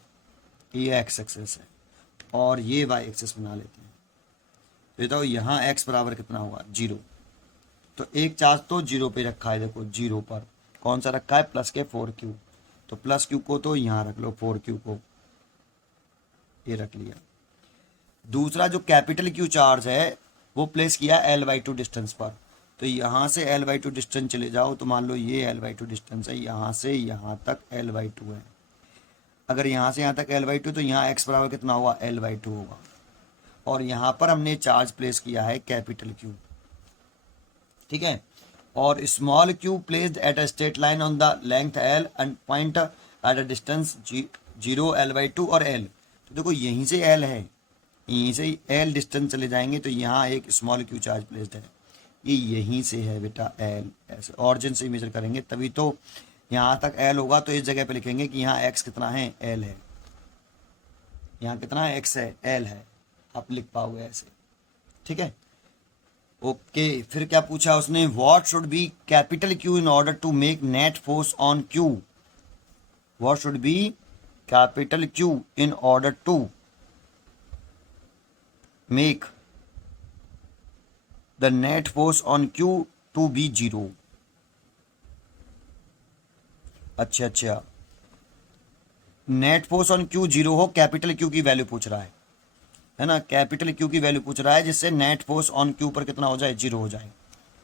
ये x एक्सेस है और ये y एक्सेस बना लेते हैं। तो बताओ यहाँ x बराबर कितना होगा, 0। तो एक चार्ज तो 0 पे रखा है, देखो 0 पर कौन सा रखा है, प्लस के 4q, तो प्लस q को तो यहाँ रख लो, 4q को ये रख लिया। दूसरा जो कैपिटल Q चार्ज है वो प्लेस किया l/2 डिस्टेंस पर, तो यहाँ से l/2 डिस्टेंस चले जाओ, तो मान लो ये l/2 डिस्टेंस है, यहाँ से यहाँ तक l/2 है। अगर यहाँ से यहाँ तक l/2, तो यहाँ x बराबर कितना होगा, l/2 होगा। और यहाँ पर हमने चार्ज प्लेस किया है कैपिटल Q, ठीक है, और small q placed at a straight line on the length l and point eight a distance 0 l/2 और l। तो देखो यहीं से l है, यहीं से ही एल डिस्टेंस चले जाएंगे तो यहाँ एक स्मॉल क्यू चार्ज प्लेस्ड है, ये यहीं से है बेटा एल, ऐसे ऑरिजिन से मेजर करेंगे तभी तो यहाँ तक एल होगा। तो इस जगह पे लिखेंगे कि यहाँ एक्स कितना है, एल है, यहाँ कितना है, एक्स है, एल है, आप लिख पाओगे ऐसे, ठीक है। ओके, फिर क्या पूछा उसने, what should be capital Q in order to make net force on Q, what should be capital Q in order to make the net force on Q to be 0। अच्छा, नेट फोर्स ऑन क्यू 0 हो, capital Q की value पूछ रहा है ना, capital Q की value पूछ रहा है जिससे नेट फोर्स ऑन क्यू पर कितना हो जाए, 0 हो जाए।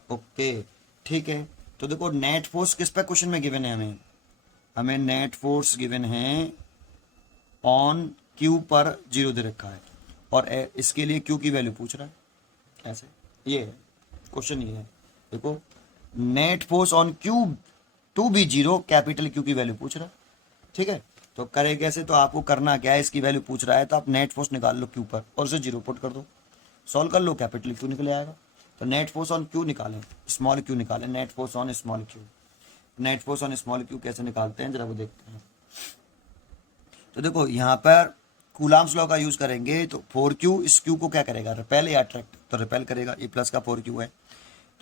ओके ठीक है, तो देखो नेट फोर्स किस पे क्वेश्चन में गिवन है, हमें नेट फोर्स गिवन है ऑन क्यू पर 0 दे रखा है और इसके लिए क्यू की वैल्यू पूछ रहा है, ऐसे ये है क्वेश्चन, ये है देखो net force on Q to be 0, capital Q की वैल्यू पूछ रहा है, ठीक है। तो करे कैसे, तो आपको करना क्या है, इसकी वैल्यू पूछ रहा है तो आप नेट फोर्स निकाल लो क्यू पर और उसे 0 पुट कर दो, सॉल्व कर लो, कैपिटल क्यू निकल आएगा। तो नेट फोर्स ऑन क्यू निकालें, स्मॉल क्यू निकालें, net force on small Q, net force on small Q कैसे निकालते हैं जरा वो देखते हैं। तो देखो यहाँ पर कूलाम्स लॉ का यूज करेंगे तो 4Q इस Q को क्या करेगा, रिपेल या अट्रैक्ट, तो रिपेल करेगा, ये प्लस का 4Q है,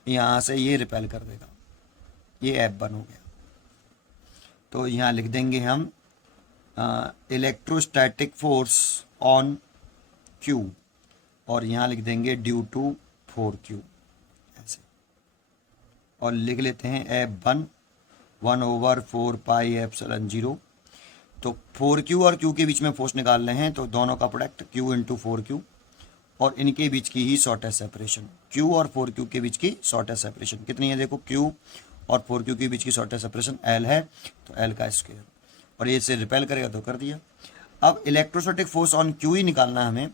यहाँ से ये रिपेल कर देगा, ये F1 हो गया। तो यहाँ लिख देंगे हम इलेक्ट्रोस्टैटिक फोर्स ऑन Q और यहाँ लिख देंगे ड्यू टू 4Q ऐसे, और लिख लेते हैं F1 1/4 पाई एप्सिलॉन 0। तो 4Q और Q के बीच में फोर्स निकाल रहे हैं तो दोनों का प्रोडक्ट Q इंटू 4Q और इनके बीच की ही शॉर्टेस्ट सेपरेशन, Q और 4Q के बीच की शॉर्टेस्ट सेपरेशन कितनी है, देखो Q और 4Q के बीच की शॉर्टेस्ट सेपरेशन L है, तो L का स्क्वायर, और ये से रिपेल करेगा तो कर दिया। अब इलेक्ट्रोस्टैटिक फोर्स ऑन Q ही निकालना है हमें,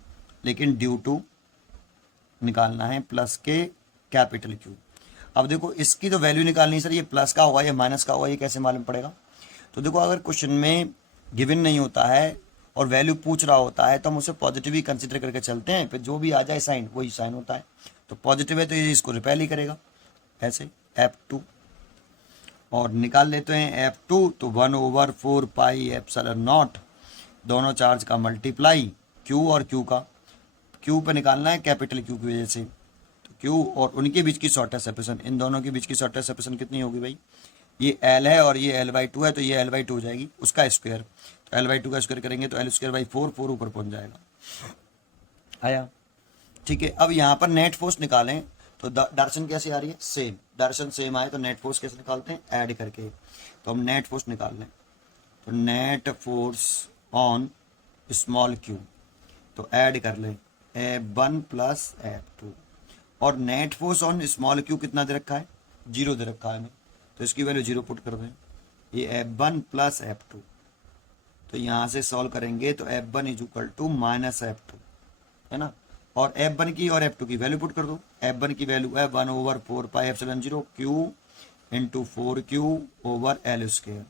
लेकिन ड्यू टू निकालना है प्लस के कैपिटल Q। अब देखो इसकी तो वैल्यू निकालनी है सर, ये प्लस का होगा या माइनस का होगा, ये कैसे मालूम पड़ेगा। तो देखो अगर क्वेश्चन में गिवन नहीं होता है और वैल्यू पूछ रहा होता है तो हम उसे पॉजिटिव ही कंसिडर करके चलते हैं, फिर जो भी आ जाए साइन वही साइन होता है। तो पॉजिटिव है तो ये इसको रिपेल ही करेगा ऐसे F2, और निकाल लेते हैं F2, तो 1/4 पाई एप्सिलॉन नॉट, दोनों चार्ज का मल्टीप्लाई Q और Q का, Q पे निकालना है कैपिटल Q की वजह से, तो Q और उनके बीच की शॉर्टेस्ट सेपरेशन, इन दोनों के बीच की शॉर्टेस्ट सेपरेशन कितनी होगी भाई, ये L है और ये L/2 है, तो ये L/2 हो जाएगी, उसका स्क्वायर, तो L/2 का स्क्वायर करेंगे तो L²/4, 4 ऊपर पहुंच जाएगा, आया, ठीक है। अब यहाँ पर नेट फोर्स निकालें तो डायरेक्शन कैसे आ रही है, सेम, डायरेक्शन सेम आए तो नेट फोर्स कैसे निकालते हैं, ऐड करके। तो हम नेट फोर्स निकाल लें, तो net force on small Q, तो ऐड कर लें F1 प्लस F2, और net force on small Q कितना दे रखा है, 0 दे रखा है हमें, तो इसकी वैल्यू 0 पुट कर दें, ये F1 प्लस F2, तो यहाँ से सॉल्व करेंगे तो F1 is equal to minus F2 है ना, और F1 की और F2 की वैल्यू पुट कर दो। F1 की वैल्यू है 1/4 pi epsilon 0 Q into 4Q over L²,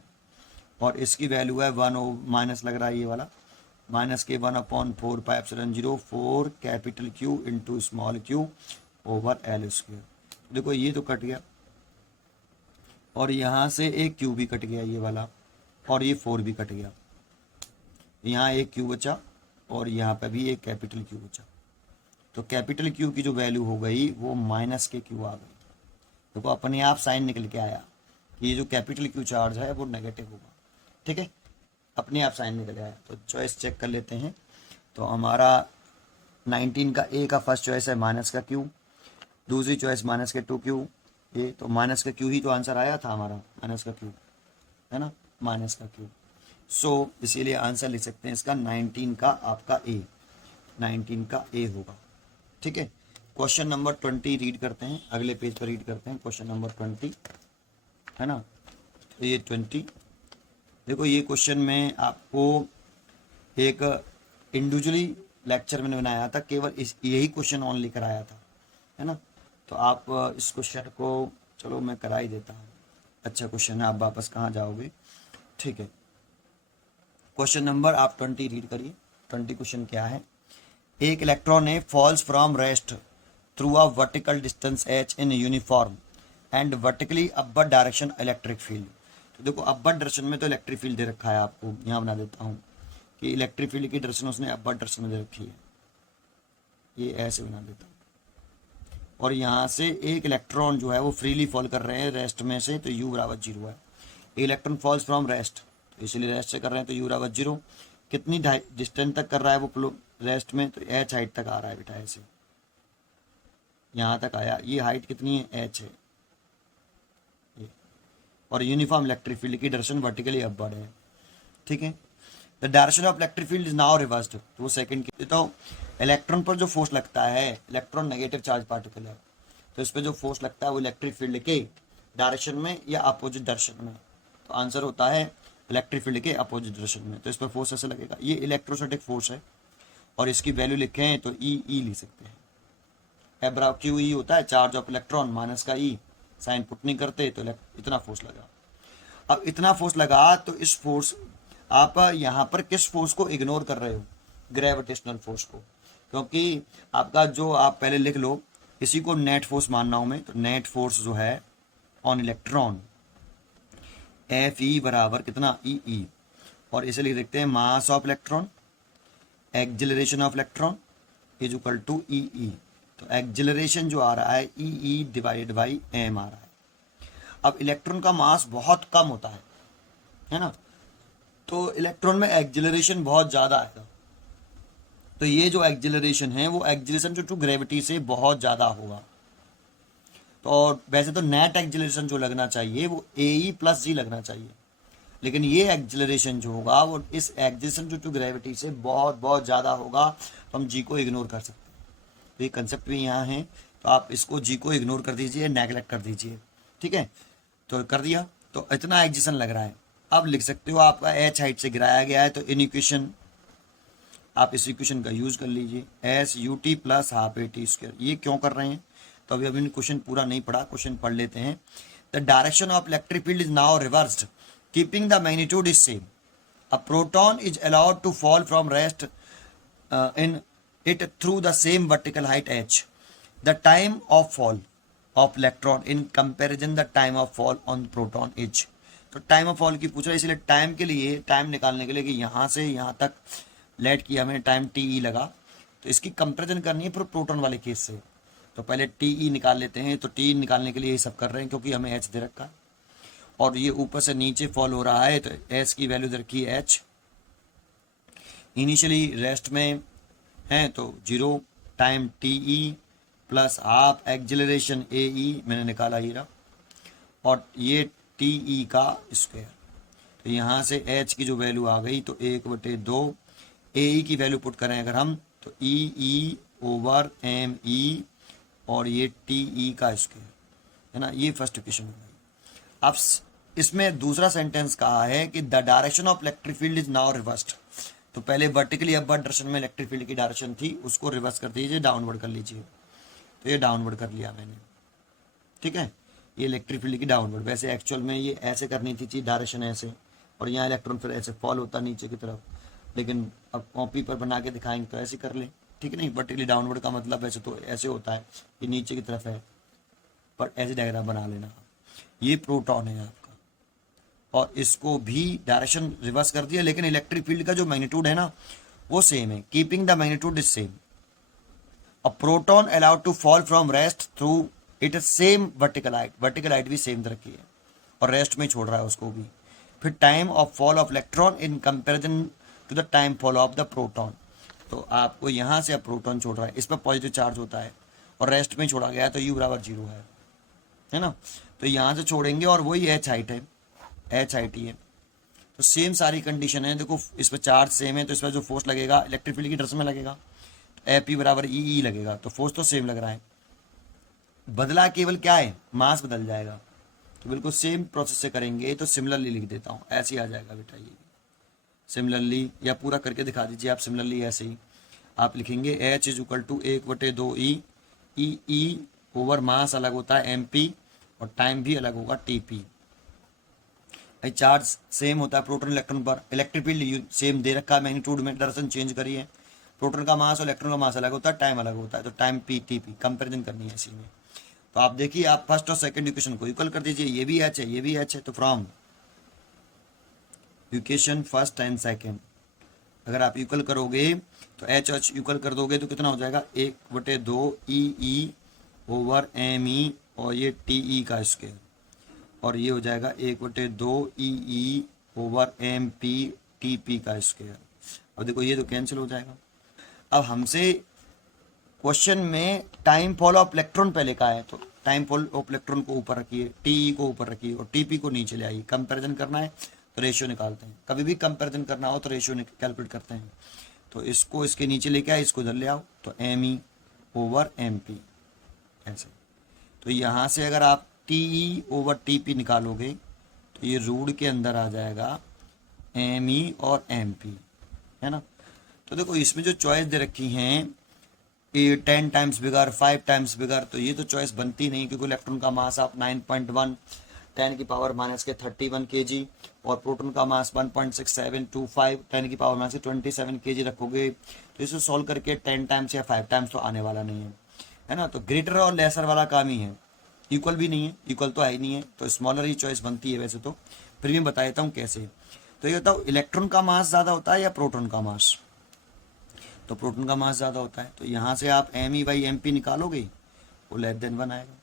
और इसकी वैल्यू है 1 माइनस लग रहा है ये वाला, माइनस के 1/4 pi epsilon 0 4 capital Q into small q over L²। देखो ये तो कट गया और यहाँ से एक Q भी कट गया ये वाला, और ये 4 भी कट गया, यहाँ एक Q बचा और यहाँ पे भी एक कैपिटल Q बचा, तो कैपिटल Q की जो वैल्यू हो गई वो माइनस के Q आ गई। देखो अपने आप साइन निकल के आया कि ये जो कैपिटल Q चार्ज है वो नेगेटिव होगा, ठीक है, अपने आप साइन निकल आया। तो चॉइस चेक कर लेते हैं, तो हमारा 19 का ए का फर्स्ट चॉइस है माइनस का Q, दूसरी चॉइस माइनस के 2Q, ये तो माइनस का Q ही तो आंसर आया था हमारा, माइनस का Q है ना, माइनस का Q। सो इसीलिए आंसर लिख सकते हैं इसका 19 का आपका ए, 19 का ए होगा, ठीक है। क्वेश्चन नंबर 20 रीड करते हैं, अगले पेज पर रीड करते हैं क्वेश्चन नंबर 20 है ना, तो ये 20 देखो, ये क्वेश्चन में आपको एक इंडिविजुअली लेक्चर मैंने बनाया था, केवल इस यही क्वेश्चन ऑन लेकर आया था है ना, तो आप इस क्वेश्चन को चलो मैं करा ही देता हूँ, अच्छा क्वेश्चन है, आप वापस कहाँ जाओगे, ठीक है। क्वेश्चन नंबर आप 20 रीड करिए, 20 क्वेश्चन क्या है, एक इलेक्ट्रॉन है falls from rest through a vertical distance h in uniform and vertically upward direction electric field. तो देखो अपवर्ड डायरेक्शन में तो इलेक्ट्रिक फील्ड दे रखा है आपको, यहाँ बना देता हूँ कि इलेक्ट्रिक फील्ड की डायरेक्शन उसने अपवर्ड डायरेक्शन में दे रखी है, ये ऐसे बना देता हूँ। और यहाँ से एक इलेक्ट्रॉन जो है वो फ्रीली फॉल कर रहे हैं रेस्ट में से, तो u बराबर 0 है। इलेक्ट्रॉन फॉल्स फ्रॉम रेस्ट, तो इसलिए रेस्ट से कर रहे हैं तो u बराबर 0। कितनी डिस्टेंस तक कर रहा है वो रेस्ट में, तो h हाइट तक आ रहा है बेटा, ऐसे यहाँ तक आया। ये हाइट कितनी है, h है ये। और यूनिफॉर्म इलेक्ट्रिक फील्ड की डायरेक्शन वर्टिकली अपवर्ड है, ठीक है। The direction of electric field is now reversed, तो वो सेकंड की। तो इलेक्ट्रॉन पर जो फोर्स लगता है, इलेक्ट्रॉन नेगेटिव चार्ज पार्टिकल है, तो इस पर जो फोर्स लगता है वो इलेक्ट्रिक फील्ड के डायरेक्शन में या अपोजिट डायरेक्शन में। तो आंसर होता है इलेक्ट्रिक फील्ड के अपोजिट डायरेक्शन में। तो इस पर फोर्स ऐसे लगेगा, ये इलेक्ट्रोस्टैटिक फोर्स है और इसकी वैल्यू लिखें तो ई लिख सकते हैं। F बराबर क्यू ई होता है चार्ज ऑफ इलेक्ट्रॉन माइनस का ई, साइन पुट नहीं करते तो इतना फोर्स लगा। अब इतना फोर्स लगा तो इस फोर्स, आप यहाँ पर किस फोर्स को इग्नोर कर रहे हो, ग्रेविटेशनल फोर्स को, क्योंकि आपका जो आप पहले लिख लो, इसी को नेट फोर्स मानना हूं मैं। तो नेट फोर्स जो है ऑन इलेक्ट्रॉन एफ ई बराबर कितना ई, और इसे लिख देखते हैं mass of electron acceleration of electron is equal to E. तो एक्जिलरेशन जो आ रहा है ई डिवाइडेड बाई एम आ रहा है। अब इलेक्ट्रॉन का मास बहुत कम होता है ना, तो इलेक्ट्रॉन में एक्जिलरेशन बहुत ज़्यादा आएगा। तो ये जो एक्जिलरेशन है वो एक्जिलेशन जो टू ग्रेविटी से बहुत ज़्यादा होगा। तो और वैसे तो नेट एक्जिलरेशन जो लगना चाहिए वो ए प्लस जी लगना चाहिए, लेकिन ये एक्जिलरेशन जो होगा वो इस एक्जिलेशन जो टू ग्रेविटी से बहुत बहुत ज़्यादा होगा, तो हम जी को इग्नोर कर सकते हैं। तो ये कंसेप्ट भी यहाँ है, तो आप इसको जी को इग्नोर कर दीजिए, नेगलेक्ट कर दीजिए, ठीक है। तो कर दिया, तो इतना एक्जिलेशन लग रहा है। अब लिख सकते हो आपका एच हाइट से गिराया गया है, तो इन इक्वेशन आप इस इक्वेशन का यूज कर लीजिए, S U T plus half A T square. ये क्यों कर रहे हैं, तो अभी अभी क्वेश्चन पूरा नहीं पढ़ा, क्वेश्चन पढ़ लेते हैं। The direction of electric field is now reversed keeping the magnitude is same. A proton is allowed to fall from rest in it through the same vertical height h। The time of fall of electron in comparison the time of fall on proton h। तो time of fall की पूछ रहा है, इसलिए time के लिए, time निकालने के लिए कि यहाँ से यहाँ तक लेट किया मैंने, टाइम टी ई लगा, तो इसकी कंपेरिजन करनी है फिर प्रोटॉन वाले केस से। तो पहले टी ई निकाल लेते हैं। तो टी निकालने के लिए ये सब कर रहे हैं क्योंकि हमें एच दे रखा है और ये ऊपर से नीचे फॉल हो रहा है, तो एच की वैल्यू दे रखी है एच। इनिशियली रेस्ट में है तो 0 time T E plus half acceleration A E मैंने निकाला ही रहा, और ये टी ई का स्क्वायर। तो यहाँ से एच की जो वैल्यू आ गई तो 1/2 ए की वैल्यू पुट करें अगर हम, तो ई ओवर एम ई, और ये टी ई का स्क्वायर है ना। ये फर्स्ट इक्वेशन हो गई। अब इसमें दूसरा सेंटेंस कहा है कि the direction of electric field is now reversed. तो पहले वर्टिकली अपवर्ड डायरेक्शन में इलेक्ट्रिक फील्ड की डायरेक्शन थी, उसको रिवर्स कर दीजिए, डाउनवर्ड कर लीजिए। तो ये डाउनवर्ड कर लिया मैंने, ठीक है। ये इलेक्ट्रिक फील्ड की डाउनवर्ड, वैसे एक्चुअल में ये ऐसे करनी थी चीज, डायरेक्शन ऐसे, और यहाँ इलेक्ट्रॉन फिर ऐसे फॉल होता नीचे की तरफ, लेकिन अब कॉपी पर बना के दिखाएंगे तो ऐसे कर लें, ठीक है। नहीं, वर्टिकली डाउनवर्ड का मतलब वैसे तो ऐसे होता है कि नीचे की तरफ है, पर ऐसे डायग्राम बना लेना। ये प्रोटॉन है आपका, और इसको भी डायरेक्शन रिवर्स कर दिया, लेकिन इलेक्ट्रिक फील्ड का जो मैग्नीट्यूड है ना वो सेम है, keeping the magnitude is same. A proton allowed to fall from rest through it same vertical height भी सेम तरह की है, और रेस्ट में छोड़ रहा है उसको भी। फिर time of fall of electron in comparison to the time fall of the proton. तो आपको यहाँ से अब प्रोटॉन छोड़ रहा है, इस पर पॉजिटिव चार्ज होता है और रेस्ट में छोड़ा गया है, तो u बराबर 0 है ना। तो यहाँ से छोड़ेंगे और वही एच हाइट है, एच हाइट ही है। तो सेम सारी कंडीशन है, देखो इस पर चार्ज सेम है तो इस पर जो फोर्स लगेगा इलेक्ट्रिक फील्ड की डायरेक्शन में लगेगा, तो एफ ई बराबर ई लगेगा। तो फोर्स तो सेम लग रहा है, बदला केवल क्या है, मास बदल जाएगा। तो बिल्कुल सेम प्रोसेस से करेंगे, तो सिमिलरली लिख देता हूँ, ऐसे ही आ जाएगा बेटा। ये सिमिलरली या पूरा करके दिखा दीजिए आप, सिमिलरली ऐसे ही आप लिखेंगे H is equal to 1/2 E over mass अलग होता है एम पी, और टाइम भी अलग होगा टी पी। चार्ज सेम होता है प्रोटॉन इलेक्ट्रॉन पर, इलेक्ट्रिक फील्ड सेम दे रखा है मैग्नीट्यूड में, डायरेक्शन चेंज करिए, प्रोटॉन का मास और इलेक्ट्रॉन का मास अलग होता है, टाइम अलग होता है, तो time P T P comparison करनी है इसी में। तो आप देखिए, आप फर्स्ट और सेकंड इक्वेशन को इक्वल कर दीजिए, ये भी एच है ये भी एच है, तो from equation first and second अगर आप इक्वल करोगे तो एच एच इक्वल कर दोगे तो कितना हो जाएगा, 1/2 ई ओवर एम ई और ये टी ई का स्क्वायर, और ये हो जाएगा 1/2 E over M P T P का स्क्वायर। अब देखो ये तो कैंसिल हो जाएगा। अब हमसे क्वेश्चन में टाइम फॉल ऑफ इलेक्ट्रॉन पहले का है, तो टाइम फॉल ऑफ इलेक्ट्रॉन को ऊपर रखिए, टी को ऊपर रखिए और टीपी को नीचे ले आइए। कंपैरिजन करना है तो रेशियो निकालते हैं, कभी भी कंपैरिजन करना हो तो रेशियो कैलकुलेट करते हैं। तो इसको इसके नीचे लेके आए, इसको इधर ले आओ, तो M E over M P ऐसे। तो यहाँ से अगर आप T E over T P निकालोगे तो ये रूट के अंदर आ जाएगा एम ई और एम पी, है ना। तो देखो इसमें जो चॉइस दे रखी हैं 10 टाइम्स बिगर, 5 टाइम्स बिगर, तो ये तो चॉइस बनती नहीं, क्योंकि इलेक्ट्रॉन का मास आप 9.1 10 की पावर माइनस के 31 kg और प्रोटॉन का मास 1.6725 10 की पावर माइनस के 27 kg रखोगे, तो इसे सॉल्व करके 10 टाइम्स या 5 टाइम्स तो आने वाला नहीं है ना। तो ग्रेटर और लेसर वाला काम ही है, इक्वल भी नहीं है, इक्वल तो है ही नहीं है, तो स्मॉलर ही चॉइस बनती है वैसे तो। फिर भी बता देता हूँ कैसे। तो ये बताओ इलेक्ट्रॉन का मास ज़्यादा होता है या प्रोटॉन का मास, तो प्रोटॉन का मास ज़्यादा होता है, तो यहाँ से आप M E by M P निकालोगे वो लेस देन 1 आएगा,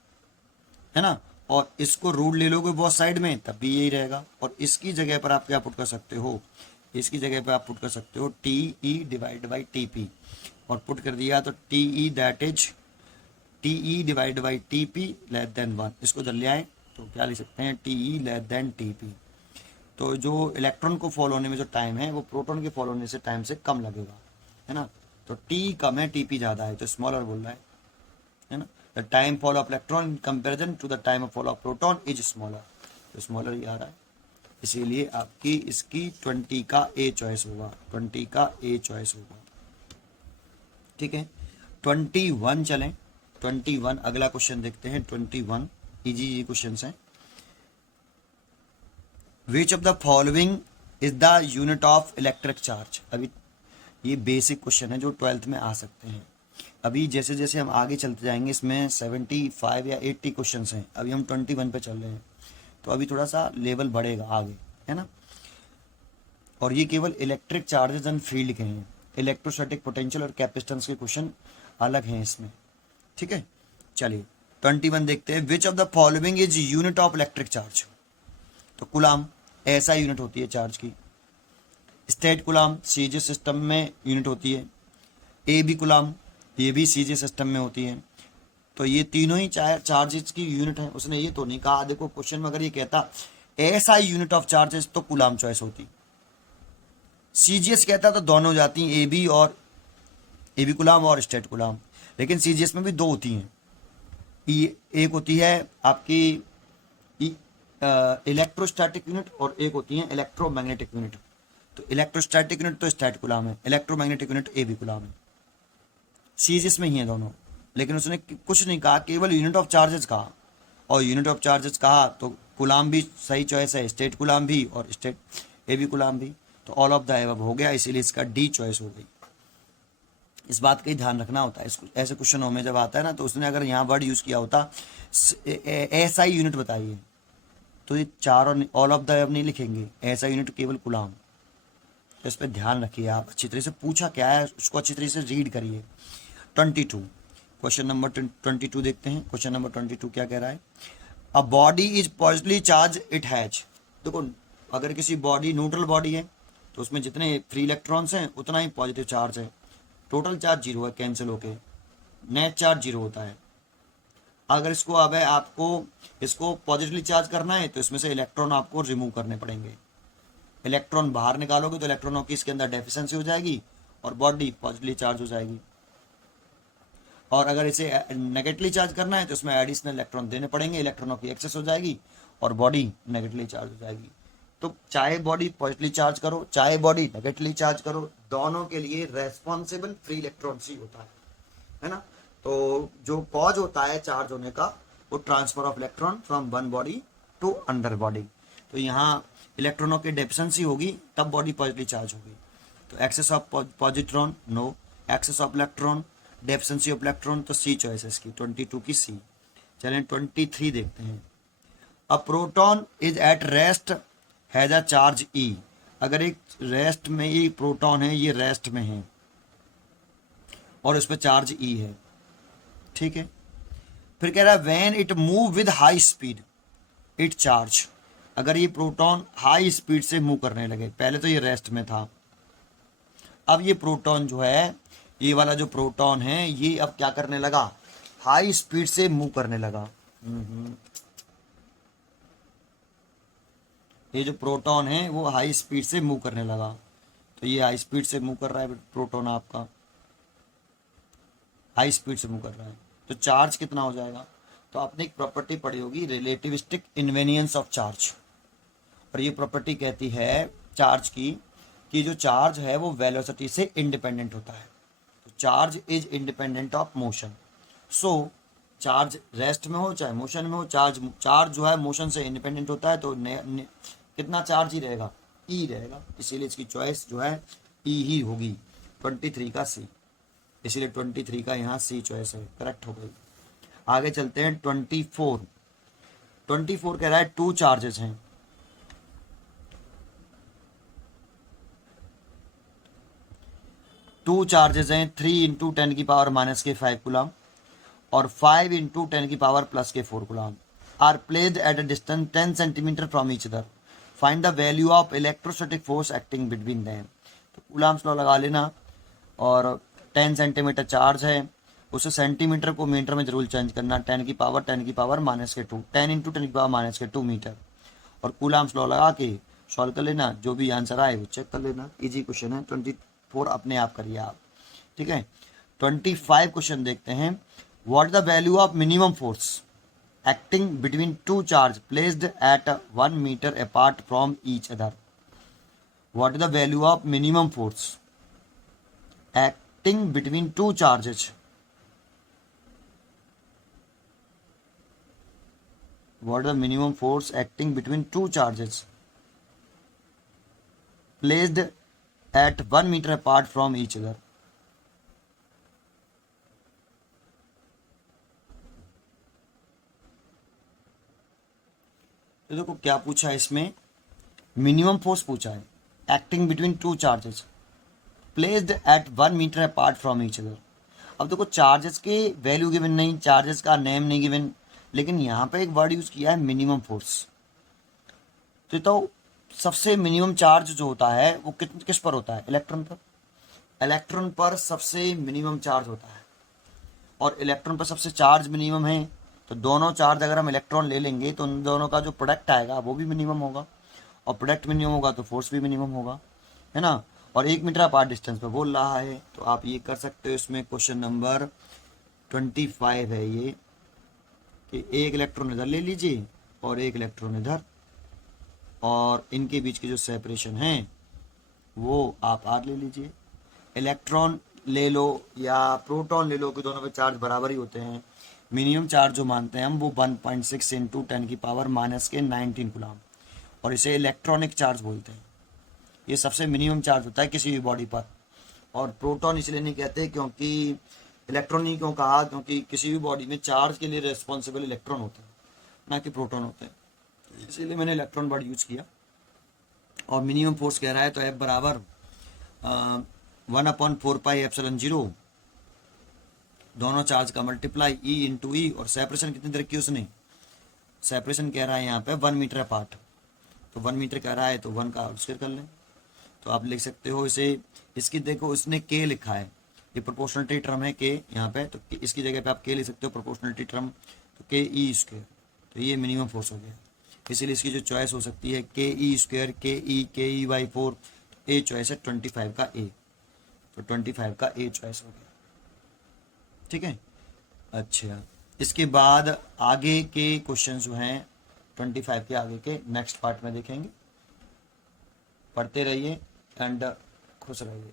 है ना। और इसको रूट ले लोगे बहुत साइड में तब भी यही रहेगा, और इसकी जगह पर आप क्या पुट कर सकते हो, इसकी जगह पर आप पुट कर सकते हो T E divide by T P, और पुट कर दिया तो T E that is T E divide by T P less than 1, इसको जब ले आए तो क्या लिख सकते हैं, T E less than T P. तो जो इलेक्ट्रॉन को फॉल होने में जो टाइम है वो प्रोटॉन के फॉल होने से टाइम से कम लगेगा, है ना। तो टी कम है टी पी ज़्यादा है, तो स्मॉलर बोल रहा है ना। The time fall of electron in comparison to the time of fall of proton is smaller, तो स्मॉलर ही आ रहा है, इसीलिए आपकी इसकी 20 का ए चॉइस होगा, 20 का ए चॉइस होगा, ठीक है। 21 चलें, 21 अगला क्वेश्चन देखते हैं। 21 इजी क्वेश्चन हैं। Which of the following is the unit of electric charge. अभी ये बेसिक क्वेश्चन है जो 12th में आ सकते हैं। अभी जैसे जैसे हम आगे चलते जाएंगे इसमें 75 या 80 क्वेश्चन हैं, अभी हम 21 पे चल रहे हैं, तो अभी थोड़ा सा लेवल बढ़ेगा आगे, है ना। और ये केवल इलेक्ट्रिक चार्जेस एंड फील्ड के हैं, इलेक्ट्रोस्टैटिक पोटेंशियल और कैपेसिटेंस के क्वेश्चन अलग हैं इसमें, ठीक है। चलिए 21 देखते हैं। Which of the following is unit of electric charge. तो कुलाम ऐसा यूनिट होती है चार्ज की, स्टेट कुलाम सीजे सिस्टम में यूनिट होती है, ए बी कुलाम ये भी सीजे सिस्टम में होती है। तो ये तीनों ही चार्जेस की यूनिट है, उसने ये तो नहीं कहा। देखो क्वेश्चन में अगर ये कहता ऐसा यूनिट ऑफ चार्जेस तो कुलाम चॉइस होती, सीजीएस कहता तो दोनों हो जाती हैं, ए बी कुलाम और स्टेट कुलाम, लेकिन सीजीएस में भी दो होती हैं, एक होती है आपकी इलेक्ट्रोस्टैटिक यूनिट और एक होती है इलेक्ट्रोमैग्नेटिक यूनिट। तो इलेक्ट्रोस्टैटिक यूनिट तो स्टैट कुलाम है, electromagnetic unit A B coulomb है, सीरीज में ही है दोनों। लेकिन उसने कुछ नहीं कहा, केवल यूनिट ऑफ चार्जेस कहा, और यूनिट ऑफ चार्जेस कहा तो कुलाम भी सही चॉइस है, स्टेट कुलाम भी और स्टेट ए बी कुलाम भी, तो ऑल ऑफ द एबव हो गया, इसीलिए इसका डी चॉइस हो गई। इस बात का ही ध्यान रखना होता है ऐसे क्वेश्चनों में जब आता है ना, तो उसने अगर यहाँ वर्ड यूज़ किया होता ऐसा ही यूनिट बताइए, तो ये चार और ऑल ऑफ द एबव नहीं लिखेंगे, ऐसा यूनिट केवल कुलाम। तो इस पर ध्यान रखिए आप, अच्छी तरह से पूछा क्या है उसको अच्छी तरह से रीड करिए। 22 क्वेश्चन नंबर 22 देखते हैं। क्वेश्चन नंबर 22 क्या कह रहा है, a body is positively charge it has. देखो अगर किसी बॉडी न्यूट्रल बॉडी है तो उसमें जितने फ्री इलेक्ट्रॉन्स हैं उतना ही पॉजिटिव चार्ज है, टोटल चार्ज 0 है, कैंसिल होके नेट चार्ज 0 होता है। अगर इसको अब है आपको इसको पॉजिटिवली चार्ज करना है तो इसमें से इलेक्ट्रॉन आपको रिमूव करने पड़ेंगे, इलेक्ट्रॉन बाहर निकालोगे तो इलेक्ट्रॉनों की इसके अंदर डेफिशिएंसी हो जाएगी और बॉडी पॉजिटिवली चार्ज हो जाएगी। और अगर इसे नेगेटिवली चार्ज करना है तो इसमें एडिशनल इलेक्ट्रॉन देने पड़ेंगे, इलेक्ट्रॉनों की एक्सेस हो जाएगी और बॉडी नेगेटिवली चार्ज हो जाएगी। तो चाहे बॉडी पॉजिटिवली चार्ज करो चाहे बॉडी नेगेटिवली चार्ज करो, दोनों के लिए रेस्पॉन्सिबल फ्री इलेक्ट्रॉन्स ही होता है ना। तो जो कॉज होता है चार्ज होने का वो transfer of electron from one body to another body. तो यहाँ इलेक्ट्रॉनों की डेफिशिएंसी होगी तब बॉडी पॉजिटिवली चार्ज होगी। तो excess of positron no, excess of electron, deficiency of electron, तो सी चॉइस है इसकी, 22 की सी। चलें 23 देखते हैं। A proton is at rest has a charge E. अगर एक रेस्ट में, ये प्रोटॉन है, ये रेस्ट में है और उस पर चार्ज ई है, ठीक है। फिर कह रहा है when it move with high speed it charge. अगर ये प्रोटॉन हाई स्पीड से मूव करने लगे, पहले तो ये रेस्ट में था, अब ये प्रोटॉन जो है, ये वाला जो प्रोटॉन है, ये अब क्या करने लगा, हाई स्पीड से मूव करने लगा। ये जो प्रोटॉन है वो हाई स्पीड से मूव करने लगा, तो ये हाई स्पीड से मूव कर रहा है प्रोटॉन, आपका हाई स्पीड से मूव कर रहा है, तो चार्ज कितना हो जाएगा। तो आपने एक प्रॉपर्टी पढ़ी होगी, रिलेटिविस्टिक इन्वेनियंस ऑफ चार्ज, और ये प्रॉपर्टी कहती है चार्ज की कि जो चार्ज है वो वेलोसिटी से इंडिपेंडेंट होता है। तो charge is independent of motion. So charge rest में हो चाहे मोशन में हो, चार्ज जो है मोशन से इंडिपेंडेंट होता है, तो कितना चार्ज ही रहेगा, ई रहेगा। इसीलिए इसकी चॉइस जो है ई ही होगी, 23 का सी। इसीलिए 23 का यहाँ सी चॉइस है, करेक्ट हो गई। आगे चलते हैं 24। 24 कह रहा है टू चार्जेस हैं, टू चार्जेस हैं, 3 इंटू 10 की पावर माइनस के 5 कूलम और 5 इंटू 10 की पावर प्लस के 4 coulomb are placed at a distance 10 centimetre from each other. Find the value of electrostatic force acting between them. तो कूलम्स लॉ लगा लेना, और 10 सेंटीमीटर चार्ज है, उसे सेंटीमीटर को मीटर में जरूर चेंज करना, 10 की पावर माइनस के 2, 10 इंटू 10 की पावर माइनस के 2 मीटर, और कूलम्स लॉ लगा के सॉल्व कर लेना, जो भी आंसर आए वो चेक कर लेना। इजी क्वेश्चन है, 24 अपने आप करिए आप, ठीक है। 25 क्वेश्चन देखते हैं। What the value of minimum force acting between two charge placed at 1 metre apart from each other. What is the value of minimum force acting between two charges, what is the minimum force acting between two charges placed at 1 meter apart from each other। तो देखो क्या पूछा है इसमें, minimum force पूछा है, acting between two charges placed at 1 metre apart from each other. अब देखो चार्जेस के वैल्यू गिवन नहीं, चार्जेस का नेम नहीं गिवन, लेकिन यहाँ पे एक वर्ड यूज किया है मिनिमम फोर्स। तो सबसे मिनिमम चार्ज जो होता है वो किस पर होता है, इलेक्ट्रॉन पर। इलेक्ट्रॉन पर सबसे मिनिमम चार्ज होता है, और इलेक्ट्रॉन पर सबसे चार्ज मिनिमम है, तो दोनों चार्ज अगर हम इलेक्ट्रॉन ले लेंगे तो उन दोनों का जो प्रोडक्ट आएगा वो भी मिनिमम होगा, और प्रोडक्ट मिनिमम होगा तो फोर्स भी मिनिमम होगा, है ना। और 1 मीटर अपार्ट डिस्टेंस पे बोल रहा है, तो आप ये कर सकते हो। इसमें क्वेश्चन नंबर 25 है ये, कि एक इलेक्ट्रॉन इधर ले लीजिए और एक इलेक्ट्रॉन इधर, और इनके बीच की जो सेपरेशन है वो आप आर ले लीजिए। इलेक्ट्रॉन ले लो या प्रोटॉन ले लो, कि दोनों पे चार्ज बराबर ही होते हैं। मिनिमम चार्ज जो मानते हैं हम वो 1.6 इंटू 10 की पावर माइनस के 19 गुलाम, और इसे इलेक्ट्रॉनिक चार्ज बोलते हैं। ये सबसे मिनिमम चार्ज होता है किसी भी बॉडी पर। और प्रोटॉन इसलिए नहीं कहते क्योंकि इलेक्ट्रॉन नहीं क्यों कहा, क्योंकि किसी भी बॉडी में चार्ज के लिए रिस्पॉन्सिबल इलेक्ट्रॉन होते हैं, ना कि प्रोटॉन होते हैं, इसीलिए मैंने इलेक्ट्रॉन वर्ड यूज किया। और मिनिमम फोर्स कह रहा है तो F बराबर 1/4πε0, दोनों चार्ज का मल्टीप्लाई E इंटू ई, और सेपरेशन कितनी रखी उसने, सेपरेशन कह रहा है यहाँ पे 1 मीटर अपार्ट, तो 1 मीटर कह रहा है तो 1 का स्क्वायर कर लें, तो आप लिख सकते हो इसे। इसकी देखो इसने के लिखा है, ये प्रोपोर्शनलिटी टर्म है के यहाँ पे, तो इसकी जगह पे आप के लिख सकते हो प्रोपोर्शनलिटी टर्म, तो के ई स्क्वायर, तो ये मिनिमम फोर्स हो गया। इसीलिए इसकी जो चॉइस हो सकती है के ई स्क्वायर, के ई बाई 4, ए चॉइस है 25 का ए, तो 25 का ए चॉइस हो गया, ठीक है। अच्छा, इसके बाद आगे के क्वेश्चन जो हैं 25 के आगे के नेक्स्ट पार्ट में देखेंगे। पढ़ते रहिए एंड खुश रहिए।